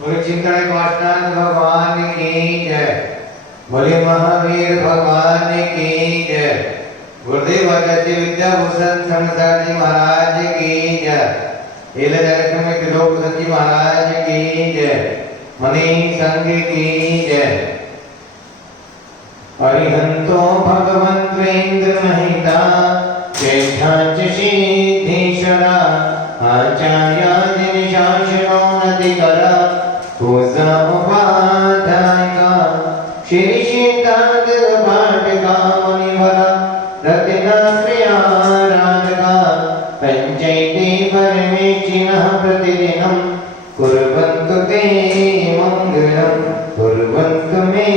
बोले चिंतन काष्ठान भगवान की जय। बोले महावीर भगवान की जय। गुरुदेव आचार्य विद्याभूषण शंकर जी महाराज की जय। एल त्रिलोक जी महाराज की जय। मणि संघ की जय। अरिहंतो भगवन्तेन्द्र महिता ज्येष्ठाच सिद्धीश्वरा आचार्यादि शासनो नदिकर पूजा उपाध्यायिका श्री सीतादिर वाटिका मुनिवरा रत्ना प्रिया राधिका पंचैते परमेष्ठिनः प्रतिदिनं कुर्वन्तु ते मङ्गलं कुर्वन्तु मे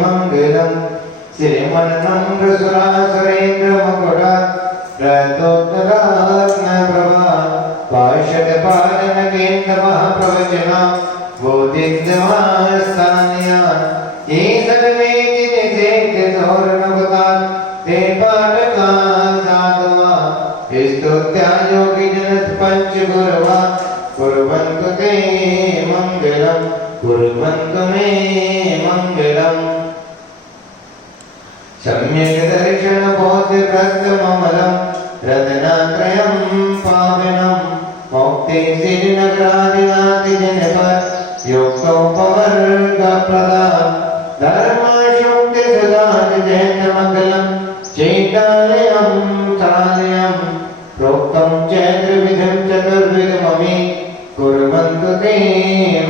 मङ्गलम्। श्रीमन्नं सुरासुरेन्द्र मुकुटा रतोत्तरात्मप्रभा पार्षदपालनकेन्द्रमः प्रवचना बोधिद्वास्थान्या ये सर्वे जिनिषेध्यसौर्णवता ते पाठका साधवा स्तुत्या योगिजनः पञ्चगुरवा कुर्वन्तु ते मङ्गलं कुर्वन्तु मे मङ्गलम्। सम्यक् दर्शन बोधप्रस्तममलं रत्नत्रयं पावनं मुक्ति सिद्धिनगरादिनाथिजनपद योगोपवर्गप्रदा धर्मशुद्धि सुधादिजयन्तमङ्गलं चैतालयं चालयं प्रोक्तं चैत्रविधं चतुर्विधमपि कुर्वन्तु ते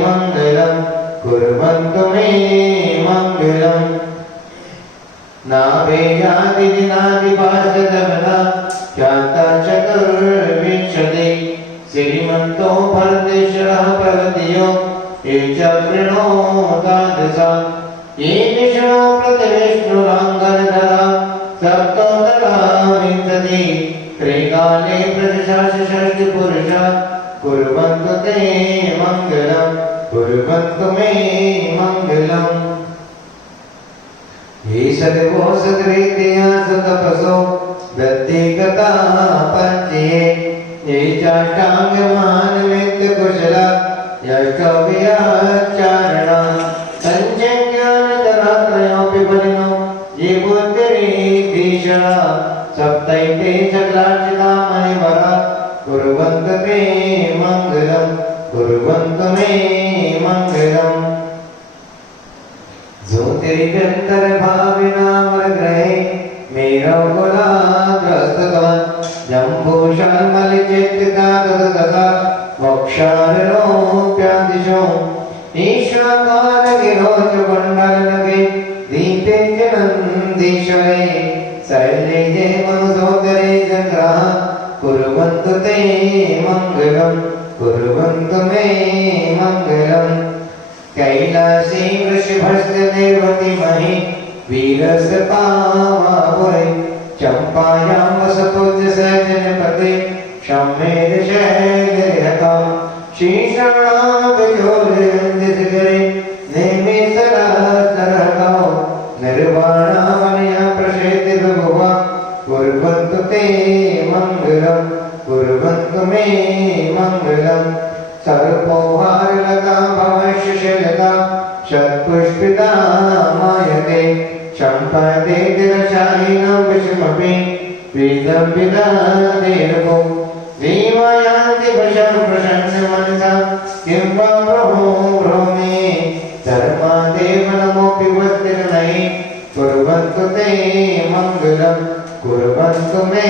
मङ्गलं कुर्वन्तु मे मङ्गलम्। नाभेयादिनादिपार्षदबला चाता चतुर्विंशति श्रीमन्तो भरतेश्वरः पर्वतीयो ये च प्रणोदादशा ये विष्णो प्रतिविष्णुराङ्गनधरा सप्तोदरा विंशति त्रिकाले प्रदशाश षष्ठपुरुषा कुर्वन्तु ते मङ्गलं कुर्वन्तु मे मङ्गलम्। ये सदवो सदरीत्या सतपसो व्यक्तिगता पंचये ये चाष्टांगमानवेत्त कुशला यष्टव्याचारणा संज्ञानतरात्रयोऽपि बलिनो ये बुद्धिरीधीशरा सप्तैते सकलार्चिता मणिवरा कुर्वन्तु ते मङ्गलं कुर्वन्तु मे मङ्गलम्। ज्योतिर्भ्यन्तर्भाविनामग्रहे मेरौकुलाग्रस्तवान् जम्बूषाल्मलिचेत्तिका तदतथा मोक्षारोप्यादिशो ईश्वरकालगिरोचकुण्डलनगे दीपे च नन्दीश्वरे शैले जे मनुसोदरे चन्द्रः कुर्वन्तु ते मङ्गलं कुर्वन्तु मे मङ्गलम्। कैलासी वृषभस्य निर्वतिमहि वीरस्य पावापुरे चम्पायां वसतोज्य सजनपते शम्मेदशैलरिहता शीर्षणाभिजोर्यन्दिशिखरे नेमि सरसरहतौ निर्वाणावनया प्रसेति विभुवा कुर्वन्तु ते मङ्गलं कुर्वन्तु मे मङ्गलम्। सर्पोहारलता भवश्य शैलता शतपुष्पिता मायते सम्पदे तिरशायिनो विषमपि विदम्बिदादेर्भो देवायान्ति वशं प्रसन्नमनसा किं वा प्रभो ब्रूमे धर्मादेव नमोऽपि वस्तिर्नहि कुर्वन्तु ते मङ्गलं कुर्वन्तु मे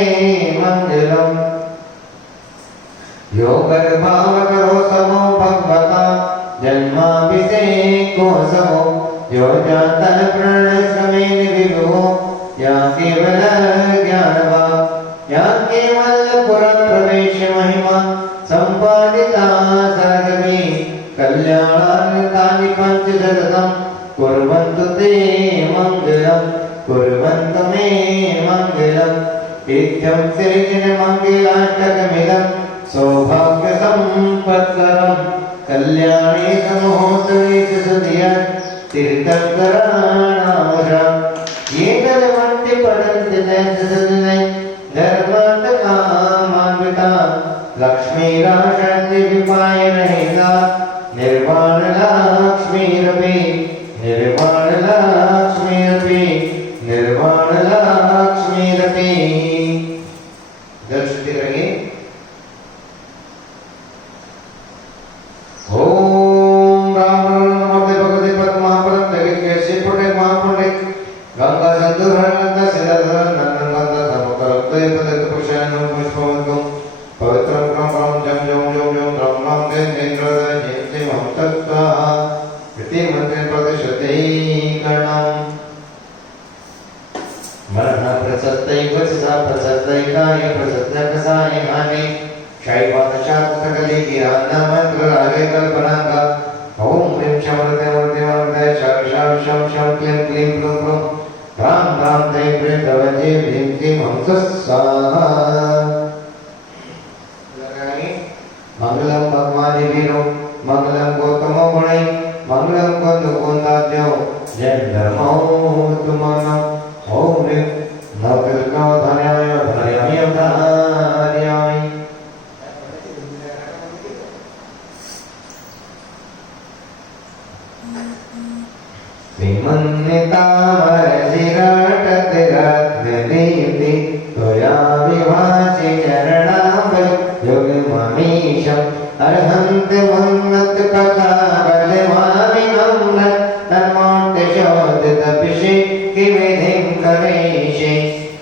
मङ्गलम्। यो गर्भावकरो समो भगवता जन्माभिषेको समो यो जातः प्रणश्रमेण विभुः या केवल ज्ञानवा या केवल पुरप्रवेश महिमा सम्पादिता सर्वमे कल्याणानि पञ्चशतं कुर्वन्तु ते मङ्गलं कुर्वन्तु मे मङ्गलम्। इत्थं श्रीजनमङ्गलाष्टकमिदं सौभाग्यसम्पत्करं कल्याणे समहोत्सवे च सुधियत् तीर्थङ्कराणामशम् ये तद्वन्ति पठन्ति तैः धर्मान्तकामान्विता लक्ष्मीराशन्ति विपायनहिता निर्वाणलक्ष्मीरपि निर्वाणलक्ष्मीरपि निर्वाणलक्ष्मीरपि। दर्शते रहिए। ओम राम नमोते भगवते पद्मापदं जगत्के शिवपुटे महापुटे गंगा सिंधु हरनंदा सिद्धधर नंदनंदा समकरत्ते पदक पुरुषानं पुष्पवन्तुं पवित्रं क्रमं जं जं जं जं त्रं त्रं दें देन्द्रदा जयते मम तत्त्वा इति मन्त्रे प्रतिशते कर्णं मरण प्रसत्तै वचसा प्रसत्तै काय प्रसत्तै कसाय हानि शैवादशात सकले गिरान्ना मंत्र रागे कल्पनांगा ओम ह्रीं शमरते मूर्ति वरदे शम शम शम शम क्लीं क्लीं प्लुं प्लुं राम राम दै प्रेतवजे भीं क्लीं हंस स्वाहा। मंगलम भगवान वीरो मंगलम गौतम गुणे मंगलम कंदुकुंदाद्यो जय धर्मो तुमनो ओम ह्रीं नवदुर्गा धन्याय धन्याय धन्याय। श्रीमन्नितामरशिरटतिरत्नदीप्ति त्वया विभासि चरणाम्बुज युगममीशम् अर्हन्ति मन्नत्कथाबलमाविनम्रत् तन्मोद्दिशोदितभिषेकिविधिं करिष्ये।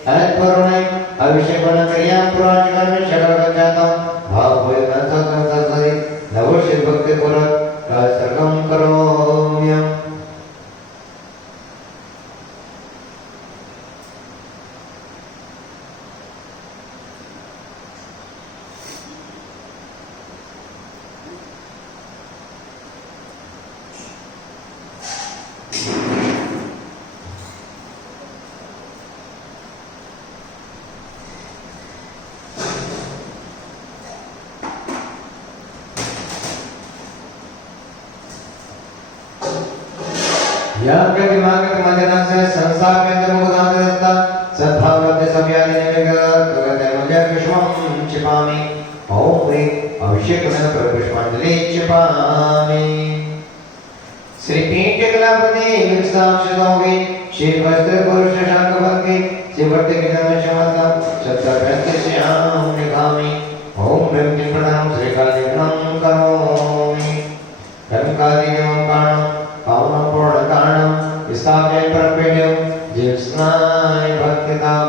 अनत्पूर्णे अभिषेकक्रिया पुराणकर्म शकलगजातं भावभूतसंसदि नवशिवभक्तिपुरत् सर्गं करोम्यहम्। याज्ञ दिमागत मदनासे संसार में मुदान दत्ता सद्भावते सव्यानि निवेगते मुझे पुष्पं क्षिपामि ओम ह्रीं अभिषेक में पुष्पांजलि क्षिपामि। श्री पीठकलापति विरसाक्षितोगे श्री वस्त्र पुरुष शांकभंगे शिवटे किनमशमता सत्सर्वस्याम निभामि ओम ह्रीं प्रणाम श्री कालिग्नं करोमि। कर्मकादिनं कारणं पावनं पूर्णकारणं स्थापय परमपेड्यं जीवस्नाय भक्तितां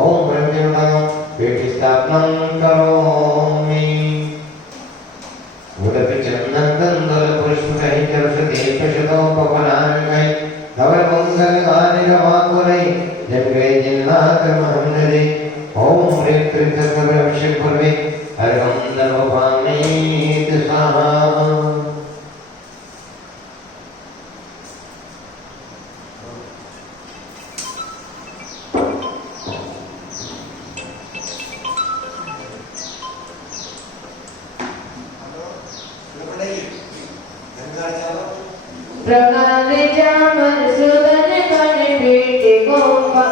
ओम ह्रीं प्रणाम पीठस्थापनं करोमि। उदक चंदन गंधल पुष्प कहीं चरसते पशुतोपवनानि कहीं धवल मंगल गानि रमाकुरै जन्मे जिन्नाथ महंदरे ओम ह्रीं त्रितत्वभिषेक पूर्वे हरं नमोभामीत स्वाहा। प्रणाले जामन सुदन कन पीठे गोंपा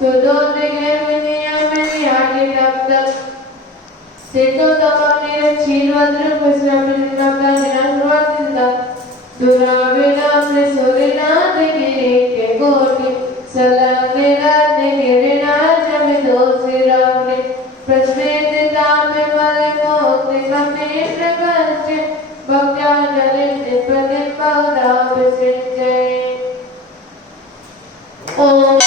सुदो ಶ್ರೀನಿವಾಸರು ಪರಿಶ್ರಮದಿಂದ दुराविनाम्र सूर्यनाथ गिरी के कोटि सलंगे रात गिरिना जमिदो सिरावने प्रस्मेत तामे मले मोक्ति कमे प्रकाश भक्त्या जलित प्रतिपदा विसृजय ओम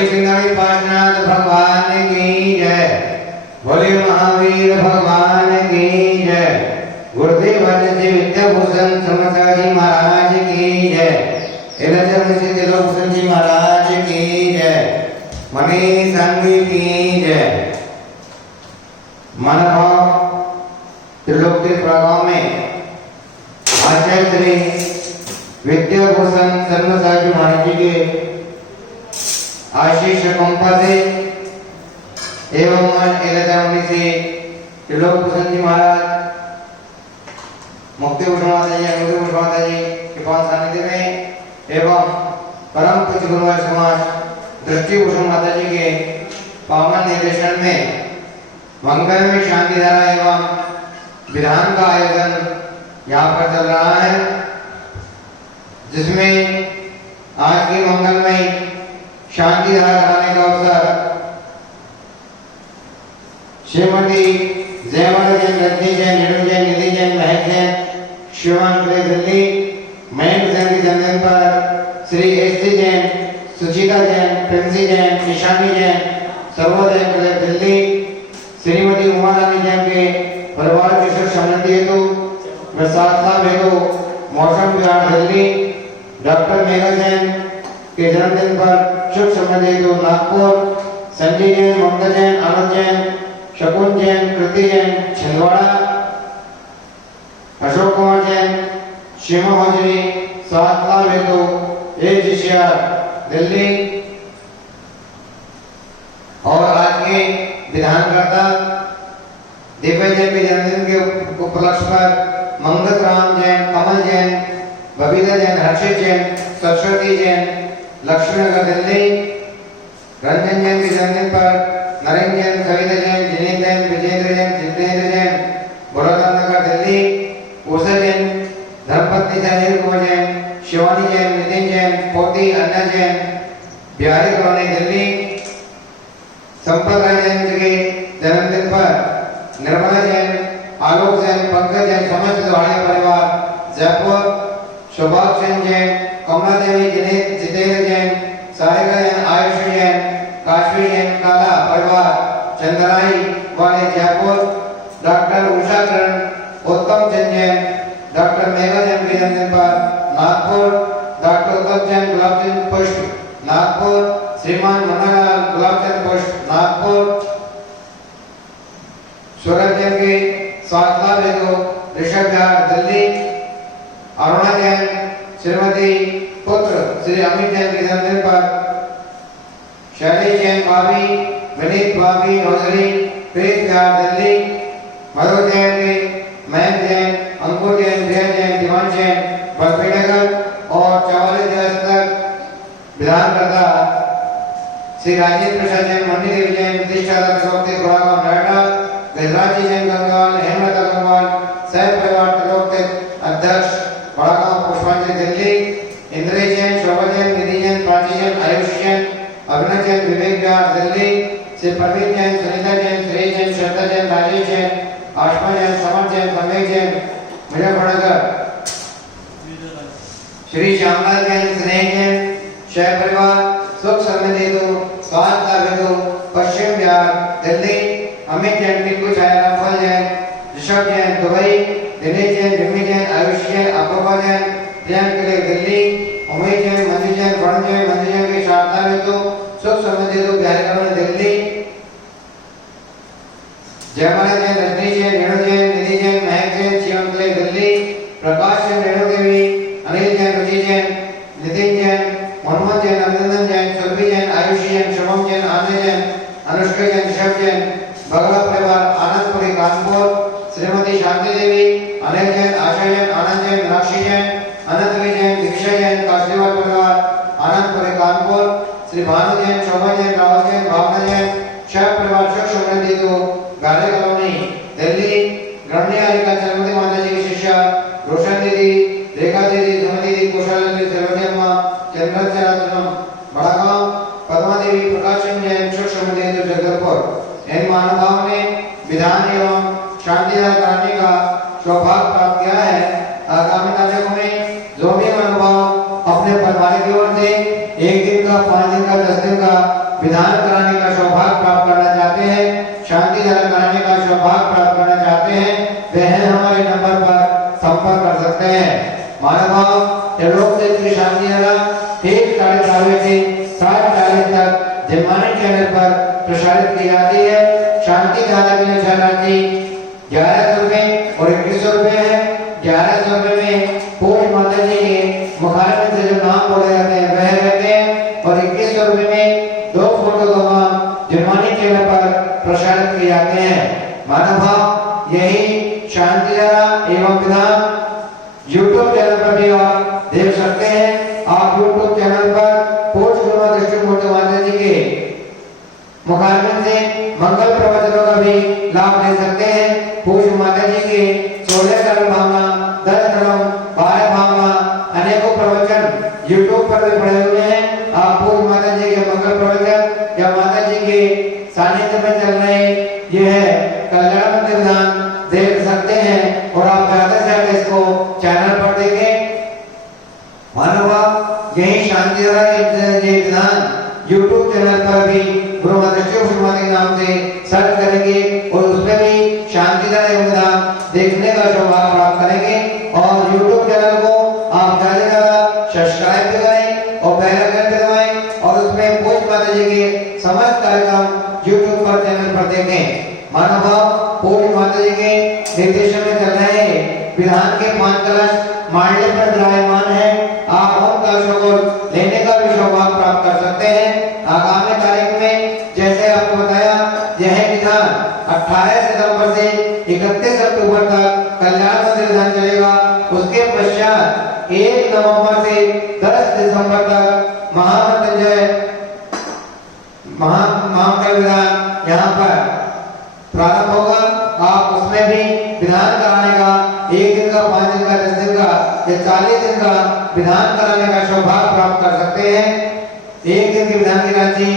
बोले सिंगाड़ी पार्श्वनाथ भगवान की जय। बोले महावीर भगवान की जय। गुरुदेव जी विद्याभूषण श्री महाराज की जय। तिलोभूषण जी महाराज की जय। मणि संघ की जय। मन भाव त्रिलोक प्रभाव में आचार्य श्री विद्याभूषण शर्मा जी महाराज जी के आशीष कृपा से एवं से त्रिलोकभूषण जी महाराज, मुक्तिभूषण माता जी, अनुभूतिभूषण माता जी के पास सानिध्य में एवं परम पूज्य गुरुवार समाज दृष्टिभूषण माता जी के पावन निर्देशन में मंगल में शांति धारा एवं विधान का आयोजन यहाँ पर चल रहा है, जिसमें आज के मंगल में शांति धारा कराने का अवसर श्रीमती जयवंत जैन, रजनी जैन, निरु जैन, निधि जैन, महक जैन, शिवान दिल्ली, मयंक जैन के जन्मदिन पर श्री एस जैन, सुचिता जैन, प्रिंसी जैन, ईशानी जैन, सर्वोदय क्लब दिल्ली, श्रीमती उमा रानी जैन के परिवार के सुख समृद्धि हेतु प्रसाद हेतु मौसम विहार दिल्ली, डॉक्टर मेघा जैन के जन्मदिन पर शुभ समृद्धि हेतु नागपुर, संजय जैन, ममता जैन, आनंद जैन, शकुन जैन, कृति जैन, छिंदवाड़ा, अशोक कुमार जैन, शिमा हजरी, स्वास्थ्य हेतु दिल्ली और आज के विधानकर्ता दिव्य जैन के जन्मदिन के उपलक्ष्य पर मंगत राम जैन, कमल जैन, बबीता जैन, हर्षित जैन, सरस्वती जैन, लक्ष्मीनगर दिल्ली, रंजन जैन के जन्मदिन पर नरेंद्र जैन, कविता जैन, जिनेन्द्र जैन, विजेंद्र जैन, जितेंद्र जैन, बड़ौदा नगर दिल्ली, उषा जैन, धर्मपत्नी संजीव कुमार जैन, शिवानी जैन, नितिन जैन, पोती अन्ना जैन, बिहारी कॉलोनी दिल्ली, संपत राय जैन के जन्मदिन पर निर्मला जैन, आलोक जैन, पंकज जैन, समस्त द्वारिया परिवार जयपुर, सौभाग्य सेन जैन, कमला देवी, जितेंद्र जैन, सारिका जैन, आयुष जैन, काश्मीर जैन, काला परिवार चंद्राई वाले जयपुर, डॉक्टर उषा करण, उत्तम चंद जैन, डॉक्टर मेघा जैन के जन्मदिन पर नागपुर, डॉक्टर उत्तम जैन, गुलाबचंद पुष्प नागपुर, श्रीमान मनोहरलाल, गुलाबचंद पुष्प नागपुर, सूरज जैन के स्वास्थ्य हेतु ऋषभ बिहार दिल्ली, अरुणा जैन, श्रीमती पुत्र श्री अमित जैन के जन्मदिन पर शैलेश जैन भाभी, विनीत भाभी नौजरी, प्रीत बिहार दिल्ली, मधु जैन के मयंक जैन, अंकुर जैन, प्रिया जैन, दिवान जैन, बल्बीनगर और 44 दिवस तक विधानकर्ता श्री राजेंद्र प्रसाद जैन, मन्नी देवी जैन, प्रतिष्ठा नोएडा, गजराज जैन गंगवाल, हेमलता गंगवाल, सह परिवार त्रिलोक अध्यक्ष बड़ागांव पुष्पांजलि दिल्ली, इंद्र जैन, शोभा जैन, निधि जैन, प्राची जैन, आयुष जैन, अभिनव जैन, विवेक बिहार दिल्ली, श्री प्रवीण जैन, सुनीता जैन, श्री जैन, श्रद्धा जैन, राजेश जैन, आशमा जैन, समर जैन, सम्यक जैन, मुजफ्फरनगर, श्री श्यामलाल जैन, स्नेह जैन, शह परिवार सुख समृद्धि हेतु स्वास्थ्य हेतु पश्चिम बिहार दिल्ली, अमित जैन, टिक्कू छाया, रामफल जैन, ऋषभ जैन, दुबई, दिनेश जैन, जिम्मी जैन, आयुष जैन, अपूर्वा जैन, प्रियांक के दिल्ली, उमेश जैन, मंजू जैन, वरुण जैन, मंजू जैन के शारदा हेतु सुख समृद्धि हेतु बिहारी कॉलोनी दिल्ली, जयमाला जैन, रजनी जैन, रेणु जैन, निधि जैन, महक जैन, शिवम के दिल्ली, प्रकाश जैन, रेणु देवी, अनिल जैन, रुचि जैन, नितिन जैन, मोहम्मद जैन, अभिनंदन जैन, सुरभि जैन, आयुषी जैन, शुभम जैन, आनंद जैन, अनुष्का जैन, ऋषभ जैन, बगला परिवार आनंदपुरी कानपुर, श्रीमती शांति देवी, अनिल जैन, आशा जैन, आनंद जैन, मीनाक्षी जैन, अनंत जैन, दीक्षा जैन, काशीवाल परिवार आनंदपुरी कानपुर, श्री भानु जैन, शोभा जैन, रावत जैन, भावना जैन, शाह परिवार सुख समृद्धि हेतु गाले कॉलोनी दिल्ली, गणनीय चरमती माता जी की शिष्या रोशन दीदी, रेखा दीदी, सुमति दीदी, कुशल दीदी, सरवती अम्मा, चंद्रचरण बड़ागांव, पद्मा देवी, प्रकाश जैन, सुख समृद्धि हेतु जगदलपुर। इन महानुभाव ने विधान एवं शांति कराने का सौभाग्य प्राप्त किया है। आगामी तारीखों में जो भी महानुभाव अपने परिवार की ओर से 1 दिन का, 5 दिन का, 10 दिन का विधान कराने का सौभाग्य प्राप्त करना चाहते हैं, शांति धारा कराने का सौभाग्य प्राप्त करना चाहते हैं, वह हमारे नंबर पर संपर्क कर सकते हैं। मानव त्रिलोक की शांति धारा ठीक 4:30 से 7:40 तक जनमानस चैनल पर प्रसारित की जाती है। शांति धारा की राशि 1100 रुपए और 2100 रुपए है। 1100 रुपए में पूर्ण माता जी के मुखारबिंद से जो नाम बोले जाते हैं वह रहते हैं और 2100 रुपए में 2 फोटो जनमानस चैनल पर प्रसारित किए जाते हैं। मानव भाव यही शांति धारा एवं विधान YouTube चैनल पर भी आप देख सकते हैं। आप YouTube चैनल पर पोस्ट गुरुमा दृष्टि माता जी के मुखारबिंद से मंगल प्रवचनों का भी लाभ ले सकते हैं। पूज्य माता जी के 16 कलम भावना, 10 कलम, 12 भावना, अनेकों प्रवचन YouTube पर भी पड़े हुए हैं। आप पूज्य माता जी के मंगल प्रवचन या माता जी के सानिध्य में चल रहे यह कल्याण मंदिर विधान देख सकते हैं और आप ज्यादा से ज्यादा इसको चैनल पर देखें। मानव यही शांति विधान YouTube चैनल पर भी गुरु माता के नाम से सर्च करेंगे और उसमें भी शांति विधान देखने का सौभाग्य प्राप्त करेंगे। और YouTube चैनल को आप ज्यादा से ज्यादा सब्सक्राइब भी करें और बेल आइकन दबाएं और उसमें पूज्य माता जी के समस्त कार्यक्रम YouTube पर चैनल पर देखें। मानव पूज्य माता जी के निर्देशन में चल रहे विधान के 5 कलश मांडले पर विराजमान है। आप उन कलशों को लेने का भी सौभाग्य प्राप्त कर सकते हैं। आगामी तारीख में जैसे आपको बताया यह विधान 18 सितंबर से 31 अक्टूबर तक कल्याण मंदिर विधान चलेगा। उसके पश्चात 1 नवंबर से 10 दिसंबर तक महामृत्युंजय महामंगल विधान यहाँ पर प्रारंभ होगा। आप उसमें भी विधान कराने का 1 दिन का, 5 दिन का, 10 दिन का या 40 दिन का विधान कराने का सौभाग्य प्राप्त कर सकते हैं। 1 दिन की विधान की राशि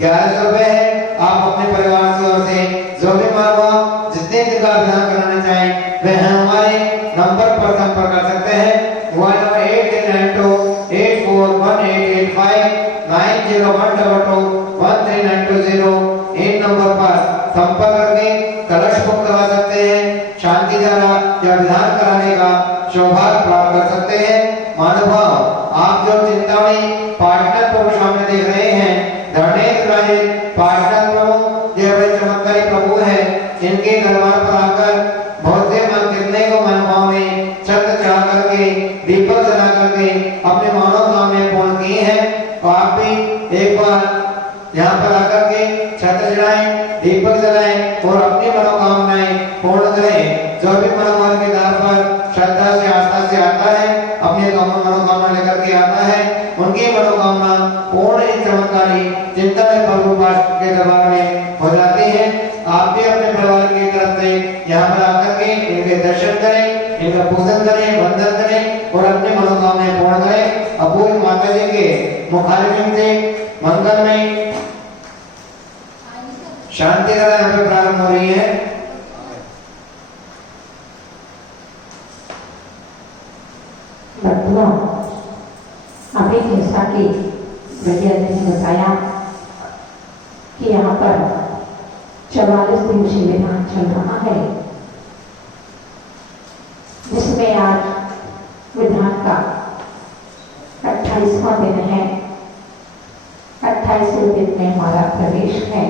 1100 रुपए है। आप अपने परिवार की ओर से जो भी मानवा जितने दिन का विधान कराना चाहें वह हमारे नंबर पर संपर्क कर सकते हैं। 901228459012221392 इन नंबर पर संपर्क करके कलश बुक करवा सकते हैं, शांति धारा या विधान कराने का सौभाग्य प्राप्त कर सकते हैं। मानव भाव आप जो चिंतामणि पार्टनर प्रभु सामने देख रहे हैं, धर्मेंद्र राय पार्टनर प्रभु ये बड़े चमत्कारी प्रभु है। इनके दरबार पर आकर बहुत से मन कितने को मनभाव में छत्र चढ़ा करके दीपक जला करके अपने मनोकामनाएं पूर्ण की हैं। तो आप भी एक बार यहाँ पर आकर के छत्र चढ़ाएं, दीपक जलाएं और अपनी मनोकामनाएं पूर्ण करें। जो भी मनोकामना के द्वार पर श्रद्धा से आस्था से आता है, अपनी मनोकामना लेकर के आता है, उनकी मनोकामना पूर्ण इस चमत्कारी चिंतन प्रभु के दरबार में हो जाती है। आप भी अपने परिवार की तरफ से यहाँ पर आकर के इनके दर्शन करें, इनका पूजन करें, वंदन करें और अपनी मनोकामनाएं पूर्ण करें। अपूर्व माता जी के मुखारबिंद से मंगलमय शांति धारा यहाँ पे प्रारंभ हो रही है। अभी जैसा कि भैया जी ने बताया कि यहाँ पर 44 दिवसीय विधान चल रहा है, जिसमें आज विधान का 28वां दिन है। 28वें दिन में हमारा प्रवेश है।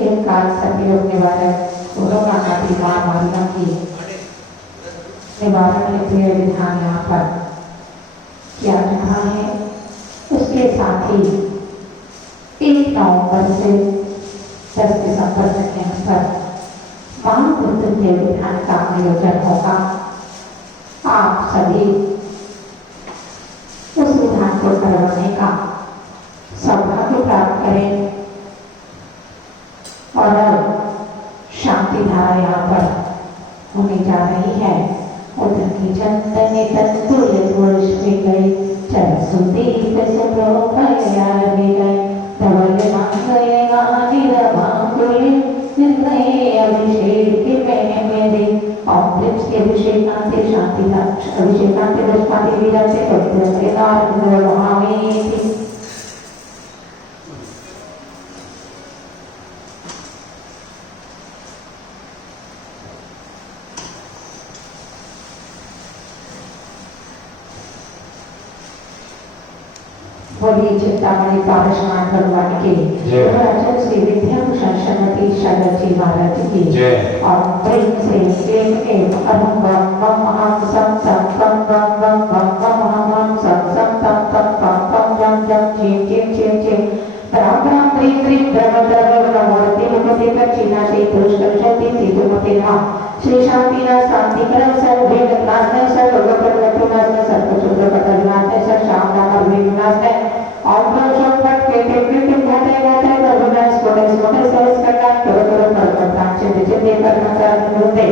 एक काल संयोग निवारक कोरोना का महामारी की निवारण हेतु विधान यहाँ पर किया जा रहा है। उसके साथ ही 1 नवंबर से 10 दिसंबर तक यहाँ पर महामृत्युंजय विधान का आयोजन होगा। आप सभी उस विधान को करवाने का सौभाग्य प्राप्त करें और शांति धारा यहाँ पर होने जा रही है। उधर की चंदने तंतुल पुरुष में गई चल सुदीप से प्रोखयार में गए धवल मांगये गानिर मांगुले निर्णय अभिषेक में मेरे ऑम्प्लिप्स के अभिषेकांते शांति अभिषेकांते पुष्पांते विराजे पवित्र से नार गुरु महामेति बोलिए चिंतामणि पारसनाथ भगवान की जय। राजन श्री विद्याभूषण श्रीमती शरद जी महाराज की जय। और प्रेम से एक एक अहम बम बम हम सम सम बम बम बम बम बम हम सम सम तम तम पम पम जम जम चीम चीम चीम चीम राम राम द्रीम द्रीम द्रव द्रव नमोते नमोते कच्चिना से पुष्कर शक्ति सीधु मते नमः श्री शांति ना शांति करम सर्व भेद नाश ने सर्व लोक प्रगति नाश ने सर्व शुद्ध पतन नाश ने सर्व शाम नाम भेद नाश ने और ब्रह्म पट के गाते गाते प्रभुनाश कोटे सोटे सरस करना करो करो पर तांचे चिते पर नकार नोते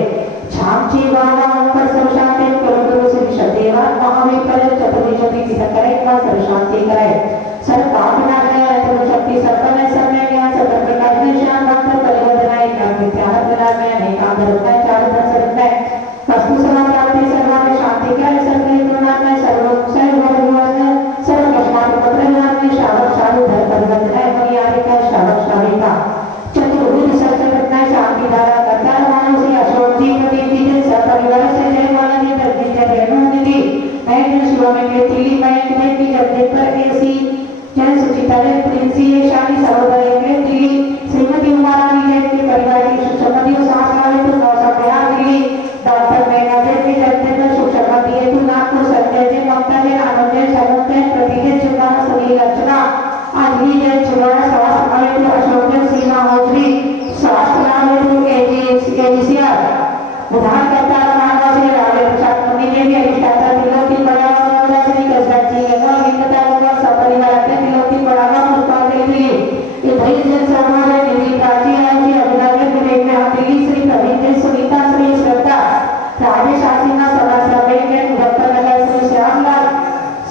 छाम ची वाला ऊपर सब शांति करो करो श्री सदेवा महावीर पर चतुर्भुज ज्योति की करे का सर्व शांति करे सर्व पाप नाश करे तो शक्ति सर्व में सब में ज्ञान सब प्रकाश में शांत मात्र परिवर्तन है का विद्यार्थ बना में अनेक आदरता चार दर्शन है वस्तु समाज प्राप्ति सर्व में शांति का सर्व गुणा में सर्व सर्व भगवान सर्व कष्मात पत्र में शावक शालु धर परिवर्तन है मर्यादा का शावक शाविका चतुर्भुज सत्य घटना शांति धारा करता मानव से अशोक जी प्रदीप जी से सब परिवार से जय माला जी तक जी जय रेणु निधि मैं शिव में के तिली मैं की जगदे पर ऐसी जन सुचिता ने प्रिंसी शादी सरोदर के दिल्ली श्रीमती उमा रानी जैन के परिवार की सुषमती और सास वाले तो मौसम बिहार दिल्ली डॉक्टर मेघा जैन के जगदे पर सुषमती है तो नागपुर संजय जैन ममता जैन आनंद जैन समुद्र जैन प्रतिजन चुनाव सुनील अर्चना अंजलि जैन चुनाव स्वास्थ्य वाले तो अशोक जैन सीमा मौजरी स्वास्थ्य वाले तो एजीसीआर विधानकर्ता राणा से राजे प्रसाद मुनि ने भी अधिष्ठाता तिलोकी पढ़ावा श्री कसरत जी गंगा विंदता गंगा सपरिवार के तिलोकी पढ़ावा पुष्पांजलि इधर जन समारोह निधि प्राची राजी अभिनव विवेक में दिल्ली श्री प्रवीण सुनीता श्री श्रद्धा राजेश आसीना सभा सभा में मुजफ्फरनगर श्री श्यामलाल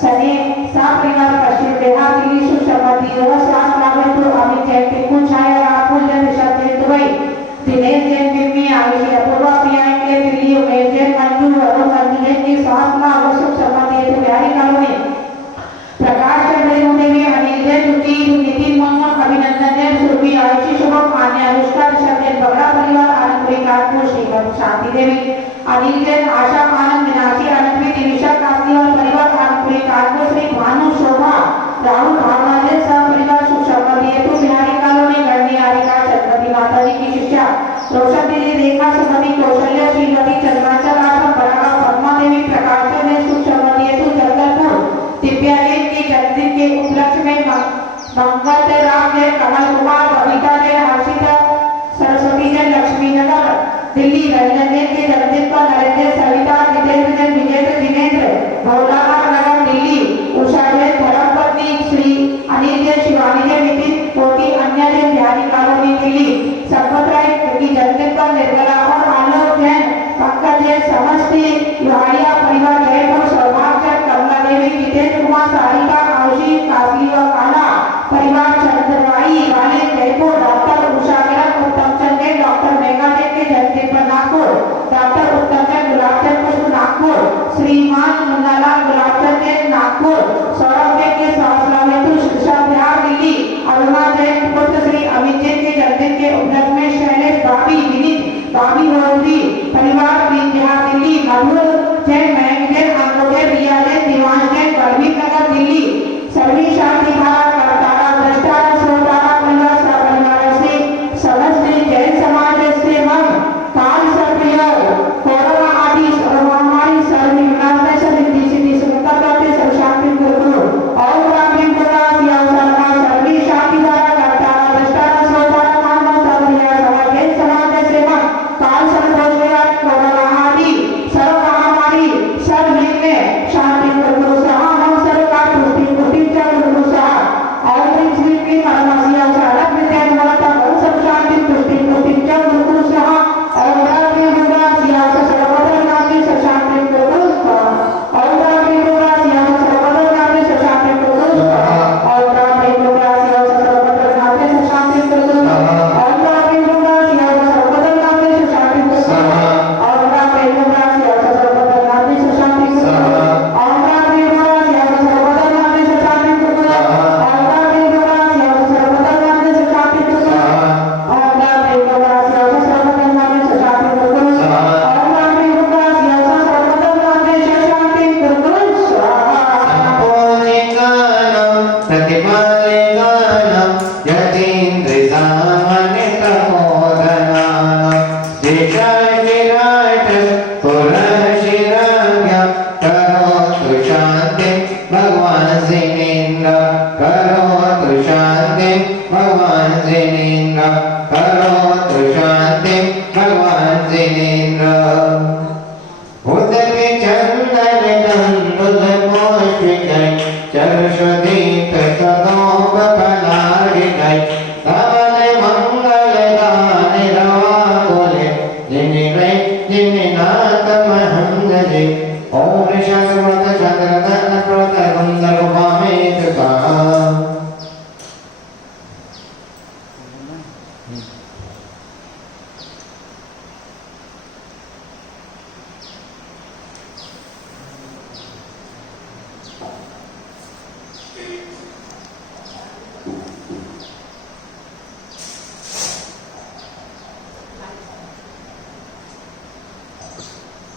सने सात परिवार पश्चिम बिहार दिल्ली सुषमती और सात लाभ तो अमित जैन के कुछ आया राहुल जैन शब्द दुबई दिनेश जैन बिम्मी आयुषी अपूर्वा प्रिया के दिल्ली उमेश जैन मंजू अरुण मंजू जैन के सात लाभ सुषमती तो बिहारी कॉलोनी प्रकाश जैन देवी अनिल जैन जुटी नितिन मोहम्मद अभिनंदन जैन सुरभि आयुषी शुभम मान्य अनुष्का ऋषभ जैन बगड़ा परिवार आनंदपुरी कानपुर श्रीमती शांति देवी अनिल जैन आशा आनंद मीनाक्षी आनंदवी दिविशा कांति और परिवार आनंदपुरी कानपुर श्री भानु शोभा राहुल भावना जैन सब परिवार सुषमती हेतु बिहारी कॉलोनी गढ़नी आरिका चंद्रमती माता जी की शिष्या रोशन दीदी रेखा सुमति कौशल्य श्रीमती चंद्राचल आश्रम बरागा पद्मा देवी प्रकाश जैन सुषमती हेतु जगदलपुर दिव्या जैन के जन्मदिन के उपलक्ष्य में मंगल राम जैन कमल कुमार बबीता जैन हर्षिता सरस्वती जैन लक्ष्मी नगर दिल्ली रंजन जैन के जन्मदिन पर नरेंद्र सविता जितेंद्र जैन विजेंद्र जिनेंद्र भोलानाथ नगर दिल्ली उषा जैन धर्मपत्नी श्री अनिल जैन शिवानी जैन नितिन कोटि अन्य जैन बिहारी कॉलोनी दिल्ली संपत राय की जन्मदिन पर निर्मला और आलोक जैन पंकज जैन समस्ती लोहारिया परिवार जयपुर सौभाग्य कमला देवी जितेंद्र कुमार सारिका आउशी कासली व काला परिवार चंद्रवाई वाले जयपुर डॉक्टर उषा गिरक उत्तम चंद जैन डॉक्टर मेघा जैन के जन्मदिन पर नागपुर डॉक्टर उत्तम चंद गुलाब चंद पुष्प नागपुर श्रीमान मुन्नालाल गुलाब चंद जैन नागपुर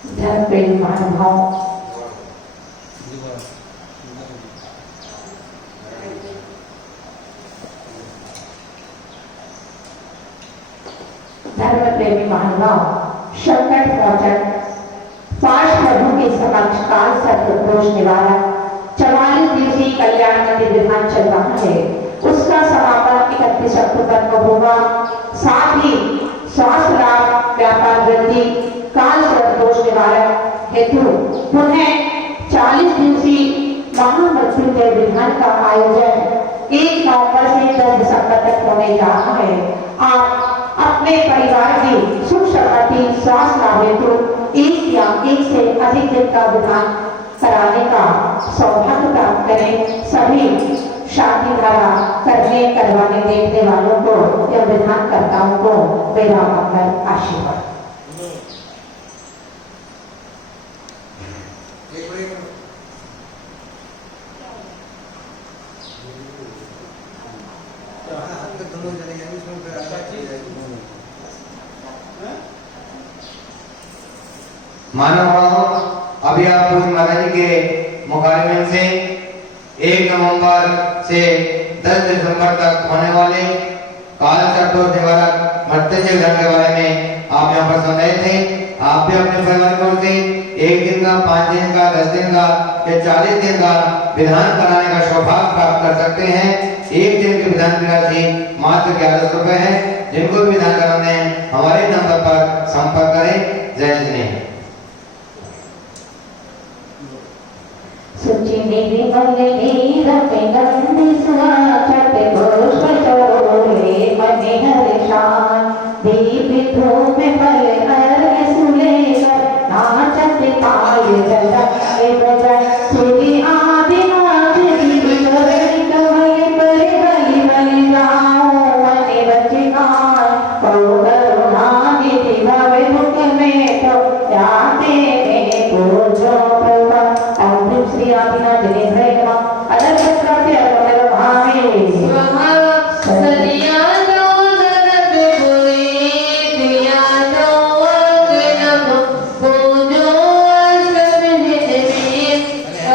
धर्म प्रेम महानुभाव धर्म प्रेमी महानुभाव संकट मोचन पांच प्रभु के समक्ष काल सर्प दोष निवारक 44 दिवसीय कल्याण मंदिर विधान चल रहा है। उसका समापन 31 अक्टूबर को होगा। साथ ही स्वास्थ्य लाभ, व्यापार वृद्धि, काल सर्प दोष निवारक हेतु पुनः 40 दिवसीय महामृत्युंजय विधान का आयोजन 1 नवंबर से 10 दिसंबर तक होने जा रहा है। आप अपने परिवार की सुख समृद्धि स्वास्थ्य लाभ हेतु एक या एक से अधिक दिन का विधान कराने का सौभाग्य प्राप्त करें। सभी शांति धारा करवाने देखने वालों को या विधानकर्ताओं को मेरा मंगल आशीर्वाद। मानव अभी आप पूज्य माता जी के मुखारबिंद से 1 नवंबर से 10 दिसंबर तक होने वाले काल सर्प दोष निवारक मृत्युंजय विधान के बारे में आप यहाँ पर सुन रहे थे। आप भी अपने परिवार की ओर से 1 दिन का, 5 दिन का, 10 दिन का या 40 दिन का विधान कराने का सौभाग्य प्राप्त कर सकते हैं। 1 दिन के विधान की राशि मात्र 1100 रुपए है। जिनको भी विधान कराने हैं हमारे नंबर पर संपर्क करें। जय श्री सुचि निधि मंगली रमे गंधि सुहाचत पुष्प चोरे मनि हर्षान दीप धूप फल अर्घ सुलेकर नाचत पाय जय बजन श्री आदिनाथ जी चरण कमल पर बलि बलि जाओ मनि रचिकान कौ करुणा निधि भव दुख में तो जाते में पूजो प्रभा श्री आदिनाथ जनेन्द्राय नमः। अनंत प्राप्ति अमर भावे स्वाहा सरिया दो दरद बुए दिया दो अग्नम पूजो अष्टम जिनवीर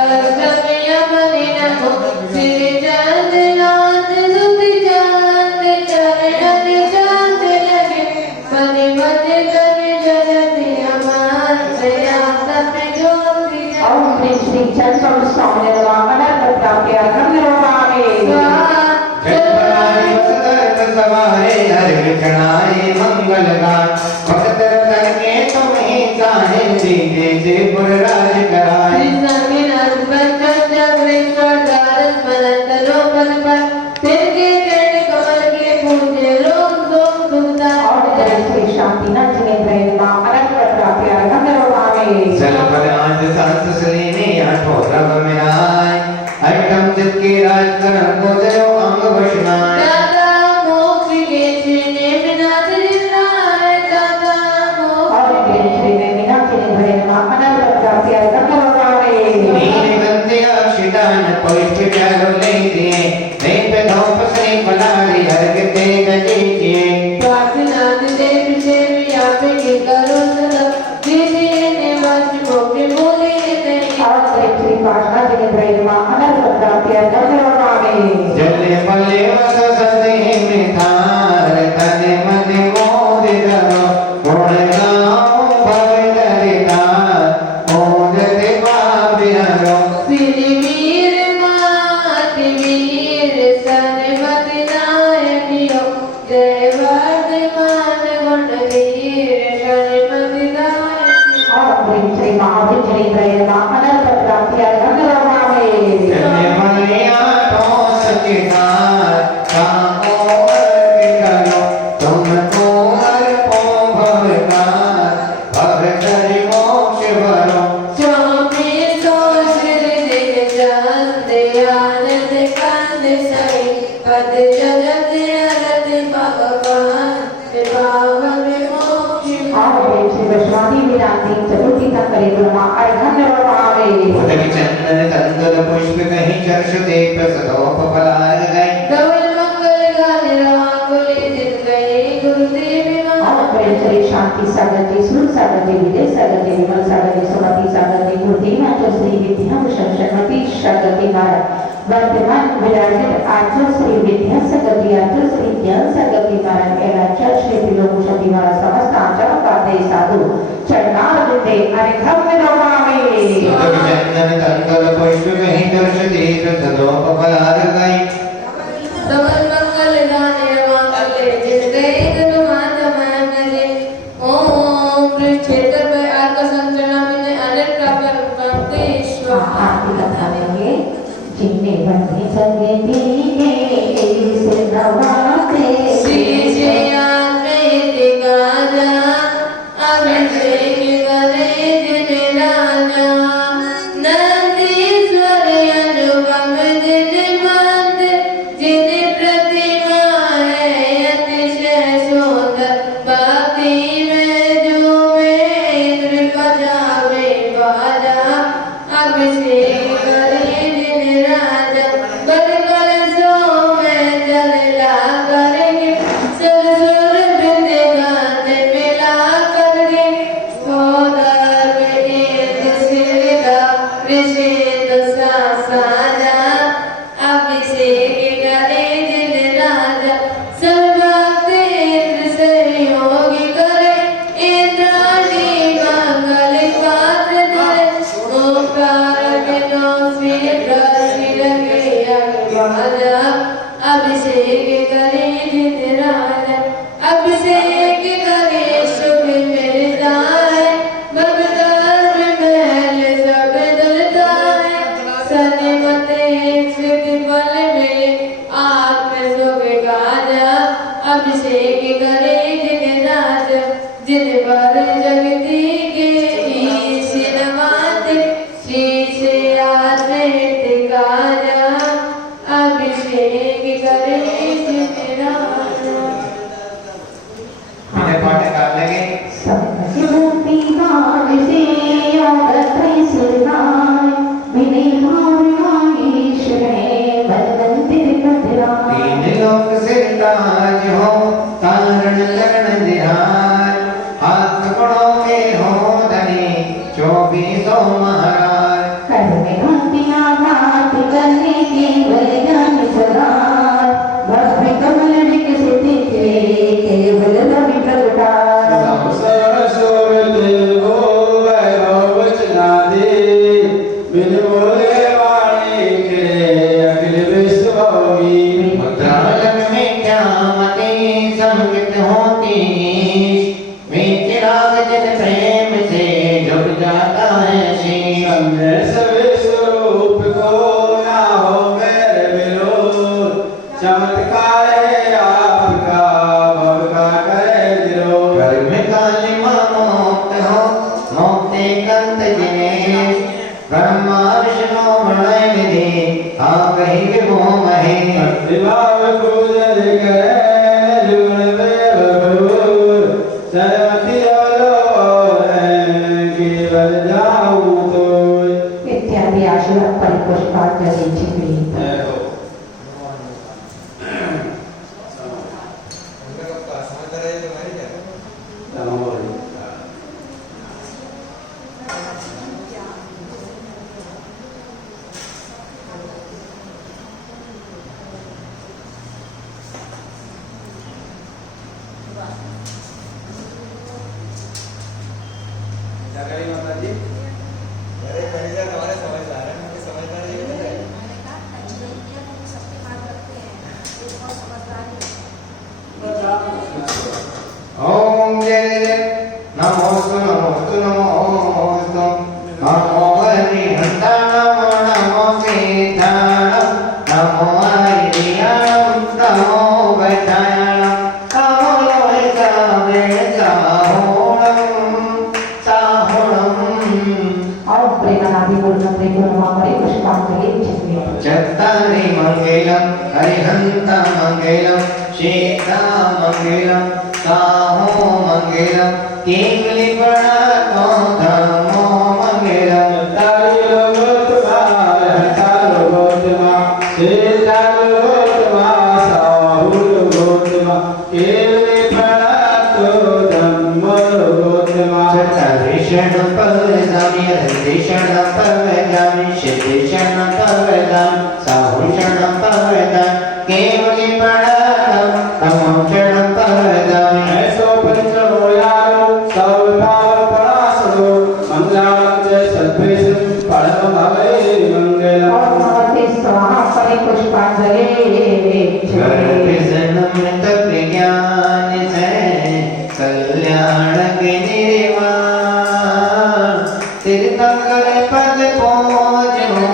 अष्टम यमनि नमो श्री चंद्रनाथ सुति चांद चरण चांद लगे मनि मनि जन जलति अमर दया सब ज्योति ओम श्री चंद्र स्वामी नमः। अनंत प्राप्ति अमर भावे हरे मंगल गान भक्त रतन के तुम ही चाहे सीधे से पुरराज कराए। शांतिनाथ जनेन्द्राय नमः। अनंत प्राप्ति अमर भावे चल पर आज सांस सलीने आठों रव में आए अष्टम चित के राज करण को दयो अंग वशनाए। जले पले वस सदे में थार तने मन मोद धरो गुण गाओ भव दरिता मोद ते पाप हरो। वीर मात वीर सनमत नायकियो जय वर्धमान गुण वीर सनमत नायकियो। श्री महावीर जनेन्द्राय नमः। अनंत प्राप्ति अमर भावे जले मलिया तो सचिदार काको अर्पित करो तुमको अर्पो भवकार भव करि मोक्ष भरो। स्वामी तो सिर दिग चंद आनंद कंद सही पद जगत अरद भगवान पावन मोक्ष श्री वैष्णवी विरांति चतुर्थी तक करे ब्रह्मा अर्घन भावे उदक चंदन तंदुल पुष्प कहीं चर्ष देख सदोप फलार गए। धवल मंगल गान रांगुली दिन गए गुरुदेव मां शरीर शांति सागर जी, सुर सागर जी, विजय सागर जी, विमल सागर जी, सुमति सागर जी, बुद्धि माता श्री विद्याभूषण शर्मति सागर जी महाराज, वर्तमान विराजित आचार्य श्री विद्या सागर जी, आचार्य श्री ज्ञान सागर जी महाराज, आचार्य श्री त्रिलोकभूषण जी महाराज, समस्त आचार्य पादे साधु चरणार विद्ये अनेकम नमामि। चंदन तंतल पुष्प कहीं दर्शती सदोप फलार गई समल मंगल गाने मंगले जिसके गुरु माता मंगले ओम क्षेत्र में आत्म संचरण में अनेक प्रकार प्रतीश्वर आरती कथा में जिनने बंदी जगे दीने से नवाते श्री जयाते दिगाजा अभिषेक करे जिन राजा नंदीश्वर अनुपम जिन मंद जिन प्रतिमा है अतिशय सुंदर भक्ति में झूमे कृपा जावे बाजा अभिषेक करे जिन राजा बर कर सो में जलला करेंगे सुर सुर बिंद गाने मिला करके सोदर में एक सिर का विशेष साजा अभिषेक करे जिन राजा सर्वभक्ति इंद्र से योगी करे इंद्राणी मंगल पात्र धरे ओंकार के नौ सिर के राजा अभिषेक करे जिन राजा अभिषेक करे सुख मिलता है भगदार महल सब दुलता है सन्मत एक सिद्धि फल मिले आत्म सुख गाजा अभिषेक करे जिन राजा जिन पर जगती के ईश नवाते श्री से आश्रित गाजा अभिषेक करे जिन राजा मैंने पाठ कर लगे सर्वशक्ति मान से अवगत सुरनाय विनय भाव ईश्वर बलवंतिर प्रधिराय तीन लोक सिर ताज हो तारण चरण ध्यान हाथ पड़ों के हो धनी 24 महाराज कर में घंटियां घात करने के बलिदान सदाय भस्म कमल विकसित थे केवल रवि प्रगटाय मुद्रालन में क्या मते संगत होती में चिराग जिन प्रेम से जुड़ जाता है शीश चमत्कार है आपका भवका करे दिलो कर्म कालिमा मोक्त हो मोक्ते कंत जिनेश ब्रह्मा विष्णु प्रणय विधि आप ही विभो महेश भक्तिभाव पूजन करे जुगण देव सरमति केवल जाऊं तो इत्यादि आशीर्वाद परिपुष्पांजलि छिपी ओम जय जय नमोस्तु नमोस्तु नमोस्तु नमो हरिहंता नमो नमो सीताणं नमो हरियाणं नमो वैतायणं नमो लोहितावेण साहुणं और प्रेरणादि पूर्ण त्रिगुणमा परिपुष्पांजलि छिपी चत्तारि मंगलम हरिहंत मंगलम सीता मंगलम साहो मंगलम केवली प्रणतो धर्मो मंगलम केवली प्रणतो धर्मो शरणं प्रव्रजामि सिद्धि शरणं प्रव्रजामि साहु शरणं प्रव्रजामि केवली प्रणतं तमं शरणं प्रव्रजामि ऐसो पंचमो यारो सर्वभावपरासरो मंगलां च सर्वेषु परमभवे मंगलम् ओम नमस्ते स्वाहा परि पुष्पांजलि सर्वजनमृत विज्ञान से कल्याण के निर्वाण तीर्थंकर पद पहुँचो